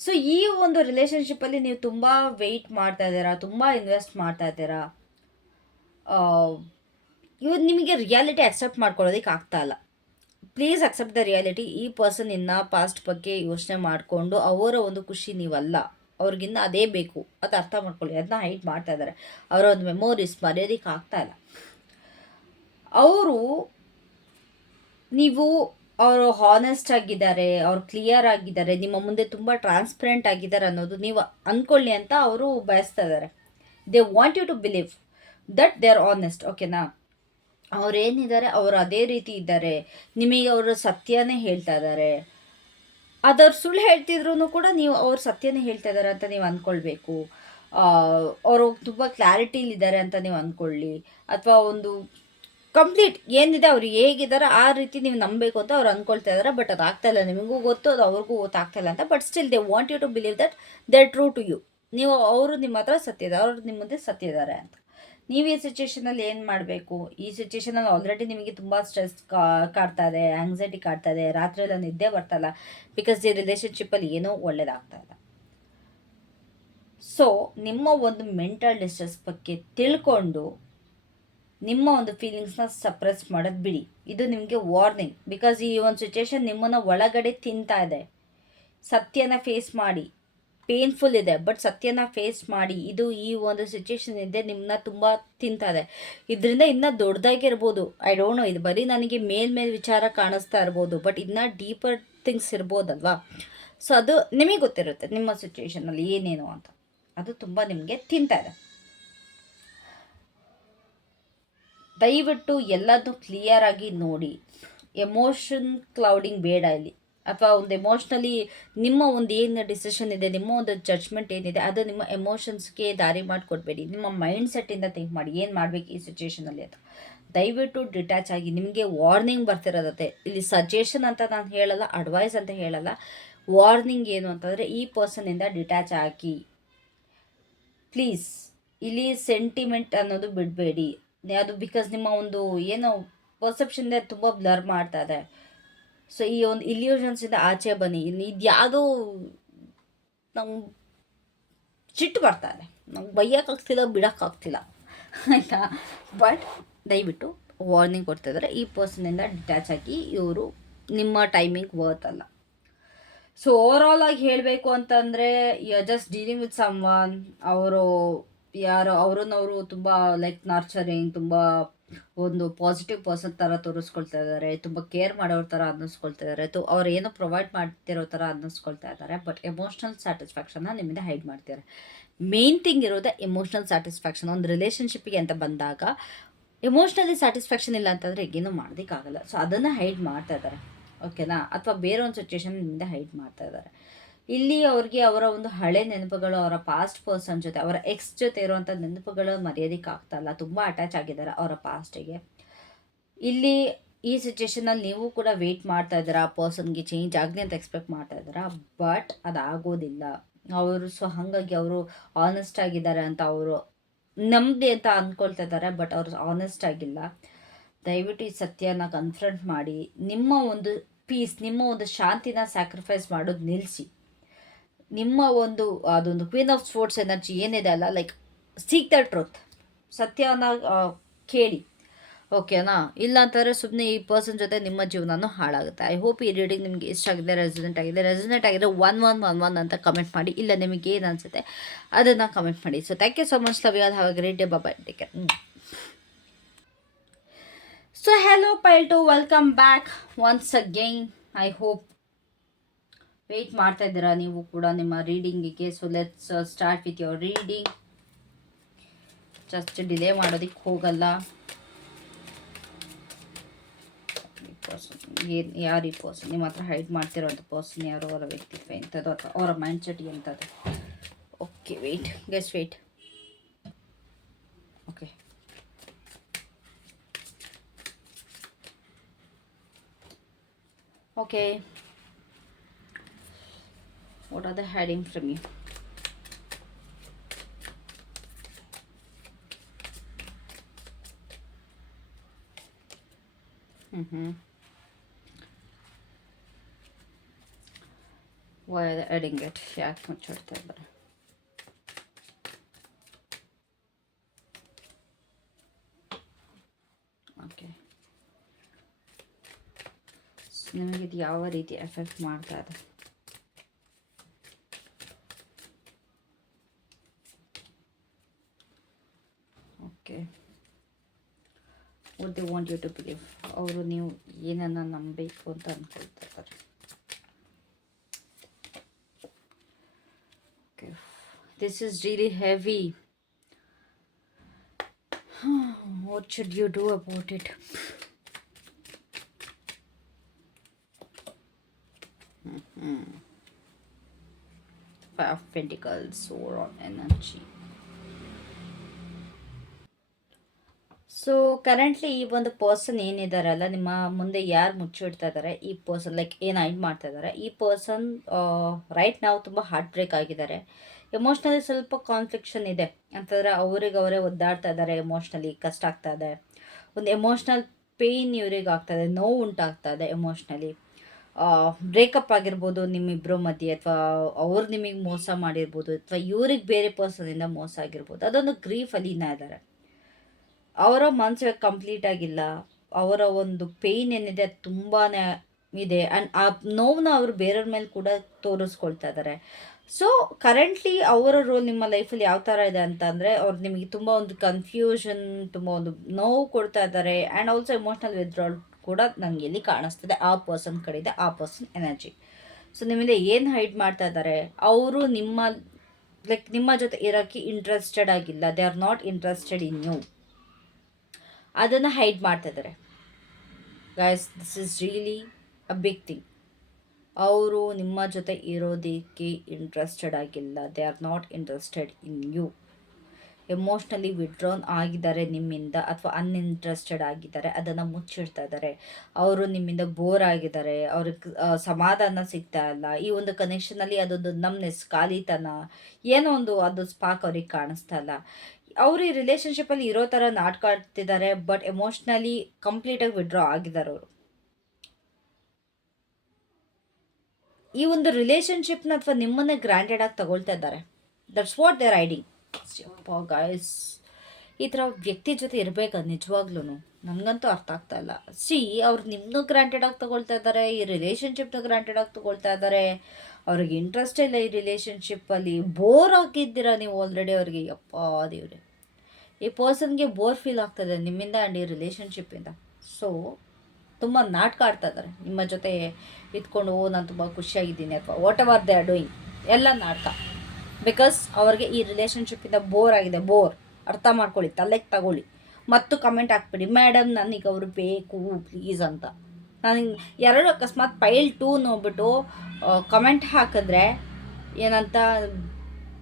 ಸೊ ಈ ಒಂದು ರಿಲೇಷನ್ಶಿಪ್ಪಲ್ಲಿ ನೀವು ತುಂಬ ವೆಯ್ಟ್ ಮಾಡ್ತಾ ಇದ್ದೀರಾ? ತುಂಬ ಇನ್ವೆಸ್ಟ್ ಮಾಡ್ತಾ ಇದ್ದೀರಾ? ಇವ್ರು ನಿಮಗೆ ರಿಯಾಲಿಟಿ ಅಕ್ಸೆಪ್ಟ್ ಮಾಡ್ಕೊಳ್ಳೋದಕ್ಕೆ ಆಗ್ತಾ ಇಲ್ಲ. ಪ್ಲೀಸ್ ಅಕ್ಸೆಪ್ಟ್ ದ ರಿಯಾಲಿಟಿ ಈ ಪರ್ಸನ್ ಇನ್ನ ಪಾಸ್ಟ್ ಬಗ್ಗೆ ಯೋಚನೆ ಮಾಡಿಕೊಂಡು ಅವರ ಒಂದು ಖುಷಿ ನೀವಲ್ಲ. ಅವ್ರಿಗಿನ್ನ ಅದೇ ಬೇಕು. ಅದು ಅರ್ಥ ಮಾಡ್ಕೊಳ್ಳಿ. ಅದನ್ನ ಹೈಟ್ ಮಾಡ್ತಾ ಇದ್ದಾರೆ ಅವರ ಒಂದು ಮೆಮೊರೀಸ್ ಮರೆಯೋದಕ್ಕೆ ಆಗ್ತಾ ಇಲ್ಲ. ಅವರು ನೀವು ಅವರು ಹಾನೆಸ್ಟ್ ಆಗಿದ್ದಾರೆ, ಅವ್ರು ಕ್ಲಿಯರ್ ಆಗಿದ್ದಾರೆ, ನಿಮ್ಮ ಮುಂದೆ ತುಂಬ ಟ್ರಾನ್ಸ್ಪರೆಂಟ್ ಆಗಿದ್ದಾರೆ ಅನ್ನೋದು ನೀವು ಅಂದ್ಕೊಳ್ಳಿ ಅಂತ ಅವರು ಬಯಸ್ತಾ ಇದ್ದಾರೆ they want you to believe that they are honest ಓಕೆನಾ ಅವ್ರೇನಿದ್ದಾರೆ, ಅವರು ಅದೇ ರೀತಿ ಇದ್ದಾರೆ. ನಿಮಗೆ ಅವರು ಸತ್ಯನೇ ಹೇಳ್ತಾ ಇದ್ದಾರೆ. ಅದವ್ರು ಸುಳ್ಳು ಹೇಳ್ತಿದ್ರು ಕೂಡ ನೀವು ಅವ್ರು ಸತ್ಯನೇ ಹೇಳ್ತಾ ಇದ್ದಾರೆ ಅಂತ ನೀವು ಅಂದ್ಕೊಳ್ಬೇಕು. ಅವರು ತುಂಬ ಕ್ಲಾರಿಟಿಲಿದ್ದಾರೆ ಅಂತ ನೀವು ಅಂದ್ಕೊಳ್ಳಿ. ಅಥವಾ ಒಂದು ಕಂಪ್ಲೀಟ್ ಏನಿದೆ ಅವ್ರು ಹೇಗಿದ್ದಾರೆ ಆ ರೀತಿ ನೀವು ನಂಬಬೇಕು ಅಂತ ಅವ್ರು ಅಂದ್ಕೊಳ್ತಾ ಇದ್ದಾರೆ. ಬಟ್ ಅದು ಆಗ್ತಾ ಇಲ್ಲ. ನಿಮಗೂ ಗೊತ್ತು, ಅದು ಅವ್ರಿಗೂ ಗೊತ್ತಾಗ್ತಾ ಇಲ್ಲ ಅಂತ. But still they want you to believe that they true to you. ನೀವು, ಅವರು ನಿಮ್ಮ ಹತ್ರ ಸತ್ಯದ ಅವರು ನಿಮ್ಮ ಮುಂದೆ ಸತ್ತಿದ್ದಾರೆ ಅಂತ. ನೀವು ಈ ಸಿಚುವೇಶನಲ್ಲಿ ಏನು ಮಾಡಬೇಕು? ಈ ಸಿಚುವೇಶನಲ್ಲಿ ಆಲ್ರೆಡಿ ನಿಮಗೆ ತುಂಬ ಸ್ಟ್ರೆಸ್ ಕಾಡ್ತಾ ಇದೆ ಆಂಗ್ಸೈಟಿ ಕಾಡ್ತಾ ಇದೆ, ರಾತ್ರಿ ಎಲ್ಲ ನಿದ್ದೆ ಬರ್ತಲ್ಲ ಬಿಕಾಸ್ ಈ ರಿಲೇಷನ್ಶಿಪ್ಪಲ್ಲಿ ಏನೋ ಒಳ್ಳೇದಾಗ್ತಾ ಇಲ್ಲ. ಸೊ ನಿಮ್ಮ ಒಂದು ಮೆಂಟಲ್ ಡಿಸ್ಟ್ರೆಸ್ ಬಗ್ಗೆ ತಿಳ್ಕೊಂಡು ನಿಮ್ಮ ಒಂದು ಫೀಲಿಂಗ್ಸ್ನ ಸಪ್ರೆಸ್ ಮಾಡೋದು ಬಿಡಿ. ಇದು ನಿಮಗೆ ವಾರ್ನಿಂಗ್ ಬಿಕಾಸ್ ಈ ಒಂದು ಸಿಚುವೇಶನ್ ನಿಮ್ಮನ್ನು ಒಳಗಡೆ ತಿಂತಾ ಇದೆ. ಸತ್ಯನ ಫೇಸ್ ಮಾಡಿ. ಪೇನ್ಫುಲ್ ಇದೆ ಬಟ್ ಸತ್ಯನ ಫೇಸ್ ಮಾಡಿ, ಇದು ಈ ಒಂದು ಸಿಚುವೇಶನ್ ಇದೆ ನಿಮ್ಮನ್ನ ತುಂಬ ತಿಂತಾ ಇದೆ ಇದರಿಂದ ಇನ್ನೂ ದೊಡ್ಡದಾಗಿರ್ಬೋದು. ಐ ಡೋಂಟ್ ನೋ ಇದು ಬರೀ ನನಗೆ ಮೇಲ್ಮೇಲ್ ವಿಚಾರ ಕಾಣಿಸ್ತಾ ಇರ್ಬೋದು ಬಟ್ ಇನ್ನೂ ಡೀಪರ್ ಥಿಂಗ್ಸ್ ಇರ್ಬೋದಲ್ವಾ? ಸೊ ಅದು ನಿಮಗೆ ಗೊತ್ತಿರುತ್ತೆ, ನಿಮ್ಮ ಸಿಚುವೇಶನಲ್ಲಿ ಏನೇನು ಅಂತ. ಅದು ತುಂಬ ನಿಮಗೆ ಇದೆ. ದಯವಿಟ್ಟು ಎಲ್ಲದೂ ಕ್ಲಿಯರಾಗಿ ನೋಡಿ. ಎಮೋಷನ್ ಕ್ಲೌಡಿಂಗ್ ಬೇಡ ಇಲ್ಲಿ. ಅಥವಾ ಒಂದು ಎಮೋಷ್ನಲಿ ನಿಮ್ಮ ಒಂದು ಏನು ಡಿಸಿಷನ್ ಇದೆ, ನಿಮ್ಮ ಒಂದು ಜಡ್ಜ್ಮೆಂಟ್ ಏನಿದೆ, ಅದು ನಿಮ್ಮ ಎಮೋಷನ್ಸ್ಗೆ ದಾರಿ ಮಾಡಿಕೊಡ್ಬೇಡಿ. ನಿಮ್ಮ ಮೈಂಡ್ ಸೆಟ್ಟಿಂದ ಥಿಂಕ್ ಮಾಡಿ, ಏನು ಮಾಡಬೇಕು ಈ ಸಿಚುವೇಷನಲ್ಲಿ ಅಂತ. ದಯವಿಟ್ಟು ಡಿಟ್ಯಾಚ್ ಆಗಿ, ನಿಮಗೆ ವಾರ್ನಿಂಗ್ ಬರ್ತಿರೋದತ್ತೆ. ಇಲ್ಲಿ ಸಜೆಷನ್ ಅಂತ ನಾನು ಹೇಳಲ್ಲ ಅಡ್ವೈಸ್ ಅಂತ ಹೇಳಲ್ಲ. ವಾರ್ನಿಂಗ್ ಏನು ಅಂತಂದರೆ, ಈ ಪರ್ಸನಿಂದ ಡಿಟ್ಯಾಚ್ ಆಗಿ. ಪ್ಲೀಸ್ ಇಲ್ಲಿ ಸೆಂಟಿಮೆಂಟ್ ಅನ್ನೋದು ಬಿಡಬೇಡಿ. ಅದು ಬಿಕಾಸ್ ನಿಮ್ಮ ಒಂದು ಏನೋ ಪರ್ಸೆಪ್ಷನ್ದೇ ತುಂಬ ಬ್ಲರ್ ಮಾಡ್ತಾ ಇದೆ. ಸೊ, ಈ ಒಂದು ಇಲ್ಯೂಷನ್ಸಿಂದ ಆಚೆ ಬನ್ನಿ. ಇನ್ನು ಇದು ಯಾವುದೋ ನಂಗೆ ಸಿಟ್ಟು ಬರ್ತಾ ಇದೆ ನಂಗೆ ಬೈಯೋಕ್ಕಾಗ್ತಿಲ್ಲ, ಬಿಡೋಕ್ಕಾಗ್ತಿಲ್ಲ. ಆಯಿತಾ? ಬಟ್ ದಯವಿಟ್ಟು ವಾರ್ನಿಂಗ್ ಕೊಡ್ತಿದ್ದಾರೆ ಈ ಪರ್ಸನಿಂದ ಡಿಟ್ಯಾಚ್ ಆಗಿ ಇವರು ನಿಮ್ಮ ಟೈಮಿಂಗ್ ವರ್ತ್ ಅಲ್ಲ. ಸೊ ಓವರಾಲ್ ಆಗಿ ಹೇಳಬೇಕು ಅಂತಂದರೆ you just dealing with someone ಅವರು ಯಾರು ಅವ್ರನ್ನವರು ತುಂಬ ಲೈಕ್ ನಾರ್ಚರಿಂಗ್ ತುಂಬ ಒಂದು ಪಾಸಿಟಿವ್ ಪರ್ಸನ್ ಥರ ತೋರಿಸ್ಕೊಳ್ತಾ ಇದ್ದಾರೆ ತುಂಬ ಕೇರ್ ಮಾಡೋರ ಥರ ಅನ್ನಿಸ್ಕೊಳ್ತಾ ಇದ್ದಾರೆ ತು ಅವ್ರು ಏನೋ ಪ್ರೊವೈಡ್ ಮಾಡ್ತಿರೋ ಥರ ಅನ್ನಿಸ್ಕೊಳ್ತಾ ಇದ್ದಾರೆ ಬಟ್ ಎಮೋಷ್ನಲ್ ಸ್ಯಾಟಿಸ್ಫ್ಯಾಕ್ಷನ್ನ ನಿಮ್ಮಿಂದ ಹೈಡ್ ಮಾಡ್ತಿದ್ದಾರೆ ಮೇನ್ ಥಿಂಗ್ ಇರೋದೇ ಎಮೋಷ್ನಲ್ ಸ್ಯಾಟಿಸ್ಫ್ಯಾಕ್ಷನ್ ಒಂದು ರಿಲೇಷನ್ಶಿಪ್ಪಿಗೆ ಅಂತ ಬಂದಾಗ ಎಮೋಷ್ನಲಿ ಸ್ಯಾಟಿಸ್ಫ್ಯಾಕ್ಷನ್ ಇಲ್ಲ ಅಂತಂದರೆ ಏನೂ ಮಾಡೋದಕ್ಕಾಗಲ್ಲ. ಸೊ ಅದನ್ನು ಹೈಡ್ ಮಾಡ್ತಾ ಇದ್ದಾರೆ ಓಕೆನಾ ಅಥವಾ ಬೇರೆ ಒಂದು ಸಿಚುವೇಶನ್ ನಿಮ್ಮಿಂದ ಹೈಡ್ ಮಾಡ್ತಾ ಇದ್ದಾರೆ ಇಲ್ಲಿ ಅವ್ರಿಗೆ ಅವರ ಒಂದು ಹಳೆ ನೆನಪುಗಳು, ಅವರ ಪಾಸ್ಟ್ ಪರ್ಸನ್ ಜೊತೆ, ಅವರ ಎಕ್ಸ್ ಜೊತೆ ಇರುವಂಥ ನೆನಪುಗಳು ಮರೆಯೋದಕ್ಕೆ ಆಗ್ತಾ ಇಲ್ಲ. ತುಂಬ ಅಟ್ಯಾಚ್ ಆಗಿದ್ದಾರೆ ಅವರ ಪಾಸ್ಟಿಗೆ ಇಲ್ಲಿ ಈ ಸಿಚುವೇಶನಲ್ಲಿ ನೀವು ಕೂಡ ವೆಯ್ಟ್ ಮಾಡ್ತಾ ಇದ್ದೀರಾ? ಪರ್ಸನ್ಗೆ ಚೇಂಜ್ ಆಗಲಿ ಅಂತ ಎಕ್ಸ್ಪೆಕ್ಟ್ ಮಾಡ್ತಾ ಇದ್ದೀರಾ? ಬಟ್ ಅದಾಗೋದಿಲ್ಲ. ಅವರು ಸೊ ಹಾಗಾಗಿ ಅವರು ಆನೆಸ್ಟ್ ಆಗಿದ್ದಾರೆ ಅಂತ ಅವರು ನಮ್ಮದೇ ಅಂತ ಅಂದ್ಕೊಳ್ತಾ ಇದ್ದಾರೆ ಬಟ್ ಅವರು ಆನೆಸ್ಟ್ ಆಗಿಲ್ಲ. ದಯವಿಟ್ಟು ಈ ಸತ್ಯನ ಕನ್ಫ್ರಂಟ್ ಮಾಡಿ. ನಿಮ್ಮ ಒಂದು ಪೀಸ್ ನಿಮ್ಮ ಒಂದು ಶಾಂತಿನ ಸ್ಯಾಕ್ರಿಫೈಸ್ ಮಾಡೋದು ನಿಲ್ಲಿಸಿ ನಿಮ್ಮ ಒಂದು, ಅದೊಂದು ಕ್ವೀನ್ ಆಫ್ ಸ್ಪೋರ್ಟ್ಸ್ ಎನರ್ಜಿ ಏನಿದೆ ಅಲ್ಲ ಲೈಕ್ ಸೀಕ್ ದ ಟ್ರೂತ್ ಸತ್ಯನ ಕೇಳಿ. ಓಕೆನಾ ಇಲ್ಲ ಅಂತಂದರೆ ಸುಮ್ಮನೆ ಈ ಪರ್ಸನ್ ಜೊತೆ ನಿಮ್ಮ ಜೀವನನೂ ಹಾಳಾಗುತ್ತೆ. ಐ ಹೋಪ್ ಈ ರೀಡಿಂಗ್ ನಿಮಗೆ ಇಷ್ಟ ಆಗಿದೆ ರೆಸಿಡೆಂಟ್ ಆಗಿದೆ. ರೆಸಿಡೆಂಟ್ ಆಗಿದೆ ಒನ್ ಒನ್ ಒನ್ ಒನ್ ಅಂತ ಕಮೆಂಟ್ ಮಾಡಿ. ಇಲ್ಲ, ನಿಮಗೆ ಏನು ಅನಿಸುತ್ತೆ, ಅದನ್ನು ಕಮೆಂಟ್ ಮಾಡಿ. So thank you so much love all have a great day Baba take so hello pile two welcome back once again I hope wait ಮಾಡ್ತಾ ಇದ್ದೀರಾ ನೀವು ಕೂಡ ನಿಮ್ಮ ರೀಡಿಂಗಿಗೆ so let's start with your reading just delay ಮಾಡೋದಕ್ಕೆ ಹೋಗಲ್ಲ. ಏನು, ಯಾರು ಈ ಪರ್ಸನ್ ನಿಮ್ಮ ಹತ್ರ ಹೈಡ್ ಮಾಡ್ತಿರೋಂಥ ಪರ್ಸನ್ ಯಾರು? ಅವರ ವ್ಯಕ್ತಿತ್ವ ಎಂಥದ್ದು ಅಥವಾ ಅವರ ಮೈಂಡ್ ಸೆಟ್ ಎಂಥದ್ದು okay wait guess wait okay okay What are they hiding from you? Mm-hmm. Why are they adding it? ಯಾಕೆ ಮುಚ್ಚಿಡ್ತಾ ಇದ್ದಾರೆ ಓಕೆ ನಿಮಗೆ ಇದು ಯಾವ ರೀತಿ ಎಫೆಕ್ಟ್ ಮಾಡ್ತಾ ಇದೆ They want you to believe ಅವರು ನೀವು ಏನನ್ನ ನಂಬಬೇಕು ಅಂತ ಅಂದ್ಕೊಳ್ತಾ ಇದ್ದಾರೆ okay this is really heavy what should you do about it Five of Pentacles, War on Energy. So currently ಈ ಒಂದು ಪರ್ಸನ್ ಏನಿದಾರಲ್ಲ, ನಿಮ್ಮ ಮುಂದೆ ಯಾರು ಮುಚ್ಚಿಡ್ತಾ ಇದ್ದಾರೆ ಈ ಪರ್ಸನ್ ಲೈಕ್ ಏನು ಐಡ್ ಮಾಡ್ತಾ ಇದ್ದಾರೆ ಈ ಪರ್ಸನ್ ರೈಟ್ ನಾವು ತುಂಬ ಹಾರ್ಟ್ ಬ್ರೇಕ್ ಆಗಿದ್ದಾರೆ. ಎಮೋಷ್ನಲಿ ಸ್ವಲ್ಪ ಕಾನ್ಫ್ಲಿಕ್ಷನ್ ಇದೆ. ಅಂತಂದರೆ ಅವ್ರಿಗೆ ಅವರೇ ಒದ್ದಾಡ್ತಾ ಇದ್ದಾರೆ ಎಮೋಷ್ನಲಿ ಕಷ್ಟ ಆಗ್ತಾ ಇದೆ. ಒಂದು ಎಮೋಷ್ನಲ್ ಪೇಯ್ನ್ ಇವ್ರಿಗೆ ಆಗ್ತಾ ಇದೆ, ನೋವು ಉಂಟಾಗ್ತಾ ಇದೆ ಎಮೋಷ್ನಲಿ ಬ್ರೇಕಪ್ ಆಗಿರ್ಬೋದು ನಿಮ್ಮಿಬ್ಬರ ಮಧ್ಯೆ, ಅಥವಾ ಅವ್ರು ನಿಮಗೆ ಮೋಸ ಮಾಡಿರ್ಬೋದು, ಅಥವಾ ಇವ್ರಿಗೆ ಬೇರೆ ಪರ್ಸನಿಂದ ಮೋಸ ಆಗಿರ್ಬೋದು, ಅದೊಂದು ಗ್ರೀಫ್ ಗ್ರೀಫಲ್ಲಿ ಇದ್ದಾರೆ ಅವರ ಮನಸ್ಸು ಕಂಪ್ಲೀಟ್ ಆಗಿಲ್ಲ. ಅವರ ಒಂದು ಪೇಯ್ನ್ ಏನಿದೆ ಅದು ತುಂಬಾ ಇದೆ. ಆ್ಯಂಡ್ ಆ ನೋವನ್ನ ಅವರು ಬೇರೆಯವ್ರ ಮೇಲೆ ಕೂಡ ತೋರಿಸ್ಕೊಳ್ತಾ ಇದ್ದಾರೆ ಸೊ ಕರೆಂಟ್ಲಿ ಅವರ ರೋಲ್ ನಿಮ್ಮ ಲೈಫಲ್ಲಿ ಯಾವ ಥರ ಇದೆ ಅಂತ ಅಂದರೆ ಅವ್ರು ನಿಮಗೆ ತುಂಬ ಒಂದು ಕನ್ಫ್ಯೂಷನ್ ತುಂಬ ಒಂದು ನೋವು ಕೊಡ್ತಾ ಇದ್ದಾರೆ ಆ್ಯಂಡ್ ಆಲ್ಸೋ ಎಮೋಷ್ನಲ್ ವಿತ್ಡ್ರಾಲ್ ಕೂಡ ನನಗೆ ಇಲ್ಲಿ ಕಾಣಿಸ್ತಿದೆ. ಆ ಪರ್ಸನ್ ಕಡೆ ಇದೆ ಆ ಪರ್ಸನ್ ಎನರ್ಜಿ ಸೊ ನಿಮ್ಮಿಂದ ಏನು ಹೈಡ್ ಮಾಡ್ತಾ ಇದ್ದಾರೆ ಅವರು ನಿಮ್ಮ ಲೈಕ್ ನಿಮ್ಮ ಜೊತೆ ಇರೋಕ್ಕೆ ಇಂಟ್ರೆಸ್ಟೆಡ್ ಆಗಿಲ್ಲ. They are not interested in you ಅದನ್ನು ಹೈಡ್ ಮಾಡ್ತಾ ಇದ್ದಾರೆ guys this is really a big thing ಅವರು ನಿಮ್ಮ ಜೊತೆ ಇರೋದಕ್ಕೆ ಇಂಟ್ರೆಸ್ಟೆಡ್ ಆಗಿಲ್ಲ. They are not interested in you emotionally withdrawn ಆಗಿದ್ದಾರೆ ನಿಮ್ಮಿಂದ ಅಥವಾ ಅನ್ಇಂಟ್ರೆಸ್ಟೆಡ್ ಆಗಿದ್ದಾರೆ, ಅದನ್ನು ಮುಚ್ಚಿಡ್ತಾ ಇದ್ದಾರೆ. ಅವರು ನಿಮ್ಮಿಂದ ಬೋರ್ ಆಗಿದ್ದಾರೆ, ಅವ್ರಿಗೆ ಸಮಾಧಾನ ಸಿಗ್ತಾ ಇಲ್ಲ. ಈ ಒಂದು ಕನೆಕ್ಷನಲ್ಲಿ ಅದೊಂದು ನಮ್ನೆಸ್ ಖಾಲಿತನ, ಏನೋ ಒಂದು, ಅದು ಸ್ಪಾಕ್ ಅವ್ರಿಗೆ ಕಾಣಿಸ್ತಾ ಇಲ್ಲ. ಅವರು ಈ ರಿಲೇಷನ್ಶಿಪ್ಪಲ್ಲಿ ಇರೋ ಥರ ನಾಟಕ ಆಡ್ತಿದ್ದಾರೆ ಬಟ್ ಎಮೋಷ್ನಲಿ ಕಂಪ್ಲೀಟಾಗಿ ವಿಡ್ರಾ ಆಗಿದ್ದಾರೆ ಅವರು. ಈ ಒಂದು ರಿಲೇಷನ್ಶಿಪ್ನ ಅಥವಾ ನಿಮ್ಮನ್ನೇ ಗ್ರಾಂಟೆಡ್ ಆಗಿ ತಗೊಳ್ತಾ ಇದ್ದಾರೆ. That's what they're riding guys ಈ ಥರ ವ್ಯಕ್ತಿ ಜೊತೆ ಇರಬೇಕು ನಿಜವಾಗ್ಲೂ ನನಗಂತೂ ಅರ್ಥ ಆಗ್ತಾ ಇಲ್ಲ. ಸಿ ಅವ್ರು ನಿಮ್ಮನ್ನು ಗ್ರಾಂಟೆಡ್ ಆಗಿ ತಗೊಳ್ತಾ ಇದ್ದಾರೆ, ಈ ರಿಲೇಷನ್ಶಿಪ್ನ ಗ್ರಾಂಟೆಡ್ ಆಗಿ ತಗೊಳ್ತಾ ಇದ್ದಾರೆ. ಅವ್ರಿಗೆ ಇಂಟ್ರೆಸ್ಟ್ ಇಲ್ಲ ಈ ರಿಲೇಶನ್ಶಿಪ್ಪಲ್ಲಿ ಬೋರ್ ಆಗಿದ್ದೀರಾ ನೀವು ಆಲ್ರೆಡಿ ಅವ್ರಿಗೆ? ಯಪ್ಪ ದೇವ್ರೆ. ಈ ಪರ್ಸನ್ಗೆ ಬೋರ್ ಫೀಲ್ ಆಗ್ತದೆ ನಿಮ್ಮಿಂದ ಆ್ಯಂಡ್ ಈ ರಿಲೇಷನ್ಶಿಪ್ಪಿಂದ ಸೊ ತುಂಬ ನಾಟಕ ಆಡ್ತಾ ಇದ್ದಾರೆ. ನಿಮ್ಮ ಜೊತೆ ಇದ್ಕೊಂಡು, ಓ, ನಾನು ತುಂಬ ಖುಷಿಯಾಗಿದ್ದೀನಿ ಅಥವಾ whatever they are doing ಎಲ್ಲ ನಾಟಕ. ಬಿಕಾಸ್ ಅವ್ರಿಗೆ ಈ ರಿಲೇಷನ್ಶಿಪ್ಪಿಂದ ಬೋರ್ ಆಗಿದೆ ಬೋರ್ ಅರ್ಥ ಮಾಡ್ಕೊಳ್ಳಿ, ತಲೆಗೆ ತಗೊಳ್ಳಿ. ಮತ್ತು ಕಮೆಂಟ್ ಹಾಕ್ಬಿಡಿ. ಮೇಡಮ್ ನನಗೆ ಅವರು ಬೇಕು ಪ್ಲೀಸ್ ಅಂತ. ನನಗೆ ಎರಡು ಅಕಸ್ಮಾತ್ ಪೈಲ್ ಟೂ ನೋಡ್ಬಿಟ್ಟು ಕಮೆಂಟ್ ಹಾಕಿದ್ರೆ ಏನಂತ,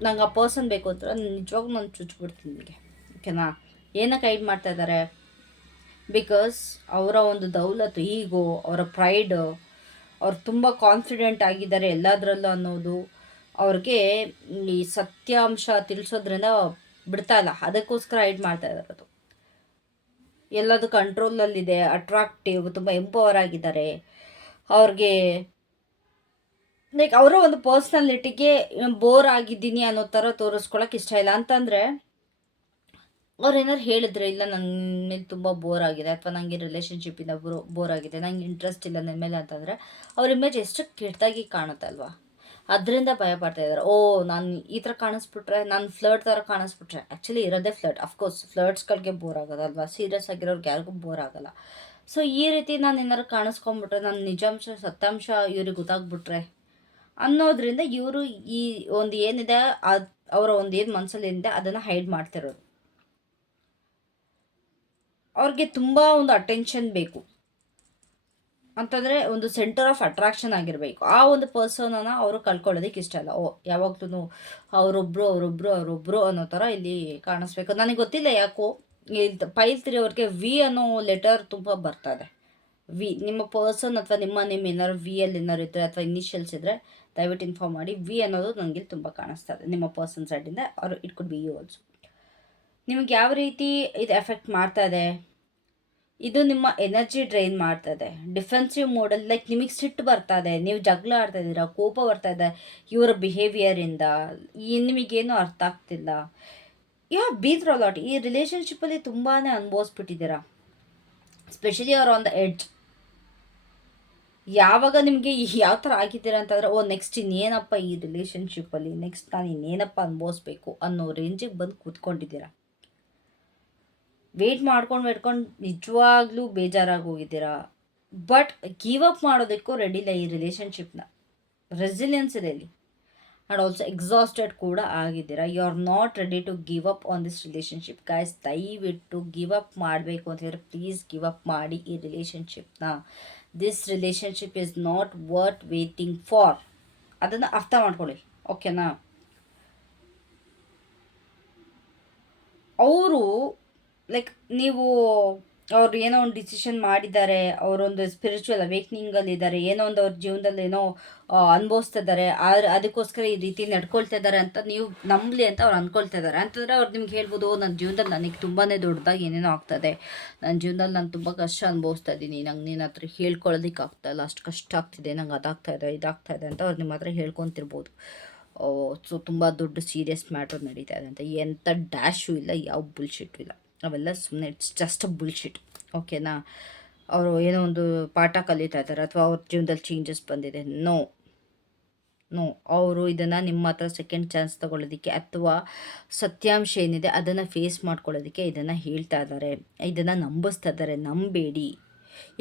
ನಂಗೆ ಆ ಪರ್ಸನ್ ಬೇಕು ಅಂತ ನಿಜವಾಗ್ಲೂ ನಾನು ಚುಚ್ಚಿಬಿಡ್ತೀನಿ ನಿಮಗೆ. ಓಕೆನಾ? ಏನಕ್ಕೆ ಐಡ್ ಮಾಡ್ತಾ ಇದ್ದಾರೆ ಬಿಕಾಸ್ ಅವರ ಒಂದು ದೌಲತ್ತು ಈಗೋ ಅವರ ಪ್ರೈಡ್ ಅವ್ರು ತುಂಬ ಕಾನ್ಫಿಡೆಂಟ್ ಆಗಿದ್ದಾರೆ ಎಲ್ಲದರಲ್ಲೂ ಅನ್ನೋದು ಅವ್ರಿಗೆ ಈ ಸತ್ಯಾಂಶ ತಿಳಿಸೋದ್ರಿಂದ ಬಿಡ್ತಾ ಇಲ್ಲ. ಅದಕ್ಕೋಸ್ಕರ ಐಡ್ ಮಾಡ್ತಾ ಇದ್ದಾರೆ ಅದು ಎಲ್ಲದು ಕಂಟ್ರೋಲಲ್ಲಿದೆ ಅಟ್ರಾಕ್ಟಿವ್ ತುಂಬ ಎಂಪವರ್ ಆಗಿದ್ದಾರೆ. ಅವ್ರಿಗೆ ಲೈಕ್ ಅವರ ಒಂದು ಪರ್ಸ್ನಾಲಿಟಿಗೆ ಬೋರ್ ಆಗಿದ್ದೀನಿ ಅನ್ನೋ ಥರ ತೋರಿಸ್ಕೊಳಕ್ಕೆ ಇಷ್ಟ ಇಲ್ಲ. ಅಂತಂದರೆ, ಅವ್ರು ಏನಾದ್ರು ಹೇಳಿದ್ರೆ, ಇಲ್ಲ ನನ್ನ ಮೇಲೆ ತುಂಬ ಬೋರ್ ಆಗಿದೆ, ಅಥವಾ ನನಗೆ ರಿಲೇಷನ್ಶಿಪ್ಪಿಂದ ಬೋರ್ ಬೋರ್ ಆಗಿದೆ, ನಂಗೆ ಇಂಟ್ರೆಸ್ಟ್ ಇಲ್ಲ ನನ್ನ ಮೇಲೆ ಅಂತಂದರೆ, ಅವ್ರ ಇಮೇಜ್ ಎಷ್ಟು ಕೆಟ್ಟದಾಗಿ ಕಾಣುತ್ತಲ್ವಾ ಅದರಿಂದ ಭಯ ಪಡ್ತಾ ಇದ್ದಾರೆ ಓ, ನಾನು ಈ ಥರ ಕಾಣಿಸ್ಬಿಟ್ರೆ, ನಾನು ಫ್ಲರ್ಟ್ ಥರ ಕಾಣಿಸ್ಬಿಟ್ರೆ. ಆ್ಯಕ್ಚುಲಿ ಇರೋದೇ ಫ್ಲರ್ಟ್ ಅಫ್ಕೋರ್ಸ್ ಫ್ಲರ್ಟ್ಸ್ಗಳಿಗೆ ಬೋರ್ ಆಗೋದಲ್ವಾ ಸೀರಿಯಸ್ ಆಗಿರೋರ್ಗೆ ಯಾರಿಗೂ ಬೋರ್ ಆಗೋಲ್ಲ. ಸೊ ಈ ರೀತಿ ನಾನು ಏನಾದ್ರು ಕಾಣಿಸ್ಕೊಂಬಿಟ್ರೆ ನನ್ನ ನಿಜಾಂಶ, ಸತ್ಯಾಂಶ ಇವ್ರಿಗೆ ಗೊತ್ತಾಗ್ಬಿಟ್ರೆ ಅನ್ನೋದ್ರಿಂದ ಇವರು ಈ ಒಂದು ಏನಿದೆ, ಅದು ಅವರ ಒಂದು ಏನು ಮನಸ್ಸಲ್ಲಿದೆ ಅದನ್ನು ಹೈಡ್ ಮಾಡ್ತಿರೋದು. ಅವ್ರಿಗೆ ತುಂಬ ಒಂದು ಅಟೆನ್ಷನ್ ಬೇಕು. ಅಂತಂದರೆ ಒಂದು ಸೆಂಟರ್ ಆಫ್ ಅಟ್ರಾಕ್ಷನ್ ಆಗಿರಬೇಕು. ಆ ಒಂದು ಪರ್ಸನನ್ನು ಅವರು ಕಳ್ಕೊಳ್ಳೋದಕ್ಕೆ ಇಷ್ಟ ಅಲ್ಲ ಓ ಯಾವಾಗ್ಲೂ ಅವರೊಬ್ಬರು ಅವರೊಬ್ಬರು ಅವರೊಬ್ಬರು ಅನ್ನೋ ಥರ ಇಲ್ಲಿ ಕಾಣಿಸ್ಬೇಕು. ನನಗೆ ಗೊತ್ತಿಲ್ಲ ಯಾಕೋ. ಇಲ್ಲಿ ಪೈಲ್ ಅವ್ರಿಗೆ ವಿ ಅನ್ನೋ ಲೆಟರ್ ತುಂಬ ಬರ್ತದೆ ವಿ ನಿಮ್ಮ ಪರ್ಸನ್ ಅಥವಾ ನಿಮ್ಮ ನಿಮ್ಮ ಏನಾದ್ರು ವಿ ಅಲ್ಲಿ ಏನಾರು ಇದ್ದರೆ ಅಥವಾ ಇನಿಷಿಯಲ್ಸ್ ಇದ್ದರೆ ದಯವಿಟ್ಟು ಇನ್ಫಾರ್ಮ್ ಮಾಡಿ. ವಿ ಅನ್ನೋದು ನನಗೆ ತುಂಬ ಕಾಣಿಸ್ತಾ ಇದೆ. ನಿಮ್ಮ ಪರ್ಸನ್ ಸೈಡಿಂದ ಅವರು it could be you also ನಿಮಗೆ ಯಾವ ರೀತಿ ಇದು ಎಫೆಕ್ಟ್ ಮಾಡ್ತಾ ಇದೆ? ಇದು ನಿಮ್ಮ ಎನರ್ಜಿ ಡ್ರೈನ್ ಮಾಡ್ತದೆ. ಡಿಫೆನ್ಸಿವ್ ಮೋಡಲ್ಲಿ ಲೈಕ್ ನಿಮಗೆ ಸಿಟ್ಟು ಬರ್ತದೆ, ನೀವು ಜಗಳ ಆಡ್ತಾ ಇದ್ದೀರಾ, ಕೋಪ ಬರ್ತಾ ಇದೆ ಇವರ ಬಿಹೇವಿಯರಿಂದ ಈ ನಿಮಗೇನು ಅರ್ಥ ಆಗ್ತಿಲ್ಲ. ಯಾ, ಬೀದ್ರ ಲಾಟ್ ಈ ರಿಲೇಷನ್ಶಿಪ್ಪಲ್ಲಿ ತುಂಬಾ ಅನುಭವಿಸ್ಬಿಟ್ಟಿದ್ದೀರಾ. ಸ್ಪೆಷಲಿ ಅವ್ರ ಆನ್ ದ ಎಡ್ಜ್ ಯಾವಾಗ ನಿಮಗೆ ಯಾವ ಥರ ಆಗಿದ್ದೀರಾ ಅಂತಂದರೆ, ಓ ನೆಕ್ಸ್ಟ್ ಇನ್ನೇನಪ್ಪ ಈ ರಿಲೇಷನ್ಶಿಪ್ಪಲ್ಲಿ ನೆಕ್ಸ್ಟ್ ನಾನು ಇನ್ನೇನಪ್ಪ ಅನುಭವಿಸ್ಬೇಕು ಅನ್ನೋ ರೇಂಜಿಗೆ ಬಂದು ಕೂತ್ಕೊಂಡಿದ್ದೀರಾ. ವೇಟ್ ಮಾಡ್ಕೊಂಡು ವೇಟ್ಕೊಂಡು ನಿಜವಾಗ್ಲೂ ಬೇಜಾರಾಗಿ ಹೋಗಿದ್ದೀರಾ? ಬಟ್ ಗಿವ್ ಅಪ್ ಮಾಡೋದಕ್ಕೂ ರೆಡಿ ಇಲ್ಲ ಈ ರಿಲೇಷನ್ಶಿಪ್ನ ರೆಸಿಲಿಯನ್ಸ್ ಇದೆ ಇಲ್ಲಿ. ಆ್ಯಂಡ್ ಆಲ್ಸೋ ಎಕ್ಸಾಸ್ಟೆಡ್ ಕೂಡ ಆಗಿದ್ದೀರಾ? You are not ready to give up on this relationship guys ದಯವಿಟ್ಟು ಗಿವ್ ಅಪ್ ಮಾಡಬೇಕು ಅಂತ ಹೇಳಿದ್ರೆ ಪ್ಲೀಸ್ ಗಿವ್ ಅಪ್ ಮಾಡಿ ಈ ರಿಲೇಷನ್ಶಿಪ್ನ this relationship is not worth waiting for ಅದನ್ನು ಅರ್ಥ ಮಾಡ್ಕೊಳ್ಳಿ. ಓಕೆನಾ ಅವರು ಲೈಕ್ ನೀವು ಅವ್ರು ಏನೋ ಒಂದು ಡಿಸಿಷನ್ ಮಾಡಿದ್ದಾರೆ, ಅವರೊಂದು ಸ್ಪಿರಿಚುವಲ್ ಅವೇಕ್ನಿಂಗಲ್ಲಿ ಇದ್ದಾರೆ ಏನೋ ಒಂದು ಅವ್ರ ಜೀವನದಲ್ಲಿ ಏನೋ ಅನುಭವಿಸ್ತಾ ಇದ್ದಾರೆ ಆದ್ರೆ ಅದಕ್ಕೋಸ್ಕರ ಈ ರೀತಿ ನಡ್ಕೊಳ್ತಾ ಇದ್ದಾರೆ ಅಂತ ನೀವು ನಂಬಲಿ ಅಂತ ಅವ್ರು ಅಂದ್ಕೊಳ್ತಾ ಇದ್ದಾರೆ. ಅಂತಂದರೆ ಅವ್ರು ನಿಮ್ಗೆ ಹೇಳ್ಬೋದು, ನನ್ನ ಜೀವನದಲ್ಲಿ ನನಗೆ ತುಂಬಾ ದೊಡ್ಡದಾಗಿ ಏನೇನೋ ಆಗ್ತದೆ. ನನ್ನ ಜೀವನದಲ್ಲಿ ನಾನು ತುಂಬ ಕಷ್ಟ ಅನುಭವಿಸ್ತಾ ಇದ್ದೀನಿ. ನಂಗೆ ನಿನ್ನ ಹತ್ರ ಹೇಳ್ಕೊಳ್ಳೋದಕ್ಕೆ ಆಗ್ತಾಯಿಲ್ಲ ಅಷ್ಟು ಕಷ್ಟ ಆಗ್ತಿದೆ, ನಂಗೆ ಅದಾಗ್ತಾ ಇದೆ, ಇದಾಗ್ತಾ ಇದೆ ಅಂತ ಅವ್ರು ನಿಮ್ಮ ಹತ್ರ ಹೇಳ್ಕೊತಿರ್ಬೋದು. ಸೊ, ತುಂಬ ದೊಡ್ಡ ಸೀರಿಯಸ್ ಮ್ಯಾಟ್ರ್ ನಡೀತಾ ಇದೆ ಅಂತ. ಎಂಥ ಡ್ಯಾಶು ಇಲ್ಲ, ಯಾವ ಬುಲ್ಶಿಟ್ಟು ಇಲ್ಲ. ಅವೆಲ್ಲ ಸುಮ್ಮನೆ ಇಟ್ಸ್ ಜಸ್ಟ್ ಅ ಬುಲ್ಶಿಟ್ ಓಕೆನಾ ಅವರು ಏನೋ ಒಂದು ಪಾಠ ಕಲಿತಾ ಇದ್ದಾರೆ ಅಥವಾ ಅವ್ರ ಜೀವನದಲ್ಲಿ ಚೇಂಜಸ್ ಬಂದಿದೆ. ನೋ ನೋ ಅವರು ಇದನ್ನು ನಿಮ್ಮ ಹತ್ರ ಸೆಕೆಂಡ್ ಚಾನ್ಸ್ ತಗೊಳ್ಳೋದಕ್ಕೆ ಅಥವಾ ಸತ್ಯಾಂಶ ಏನಿದೆ ಅದನ್ನು ಫೇಸ್ ಮಾಡ್ಕೊಳ್ಳೋದಕ್ಕೆ ಇದನ್ನು ಹೇಳ್ತಾ ಇದ್ದಾರೆ ಇದನ್ನು ನಂಬಿಸ್ತಾ ಇದ್ದಾರೆ ನಂಬೇಡಿ.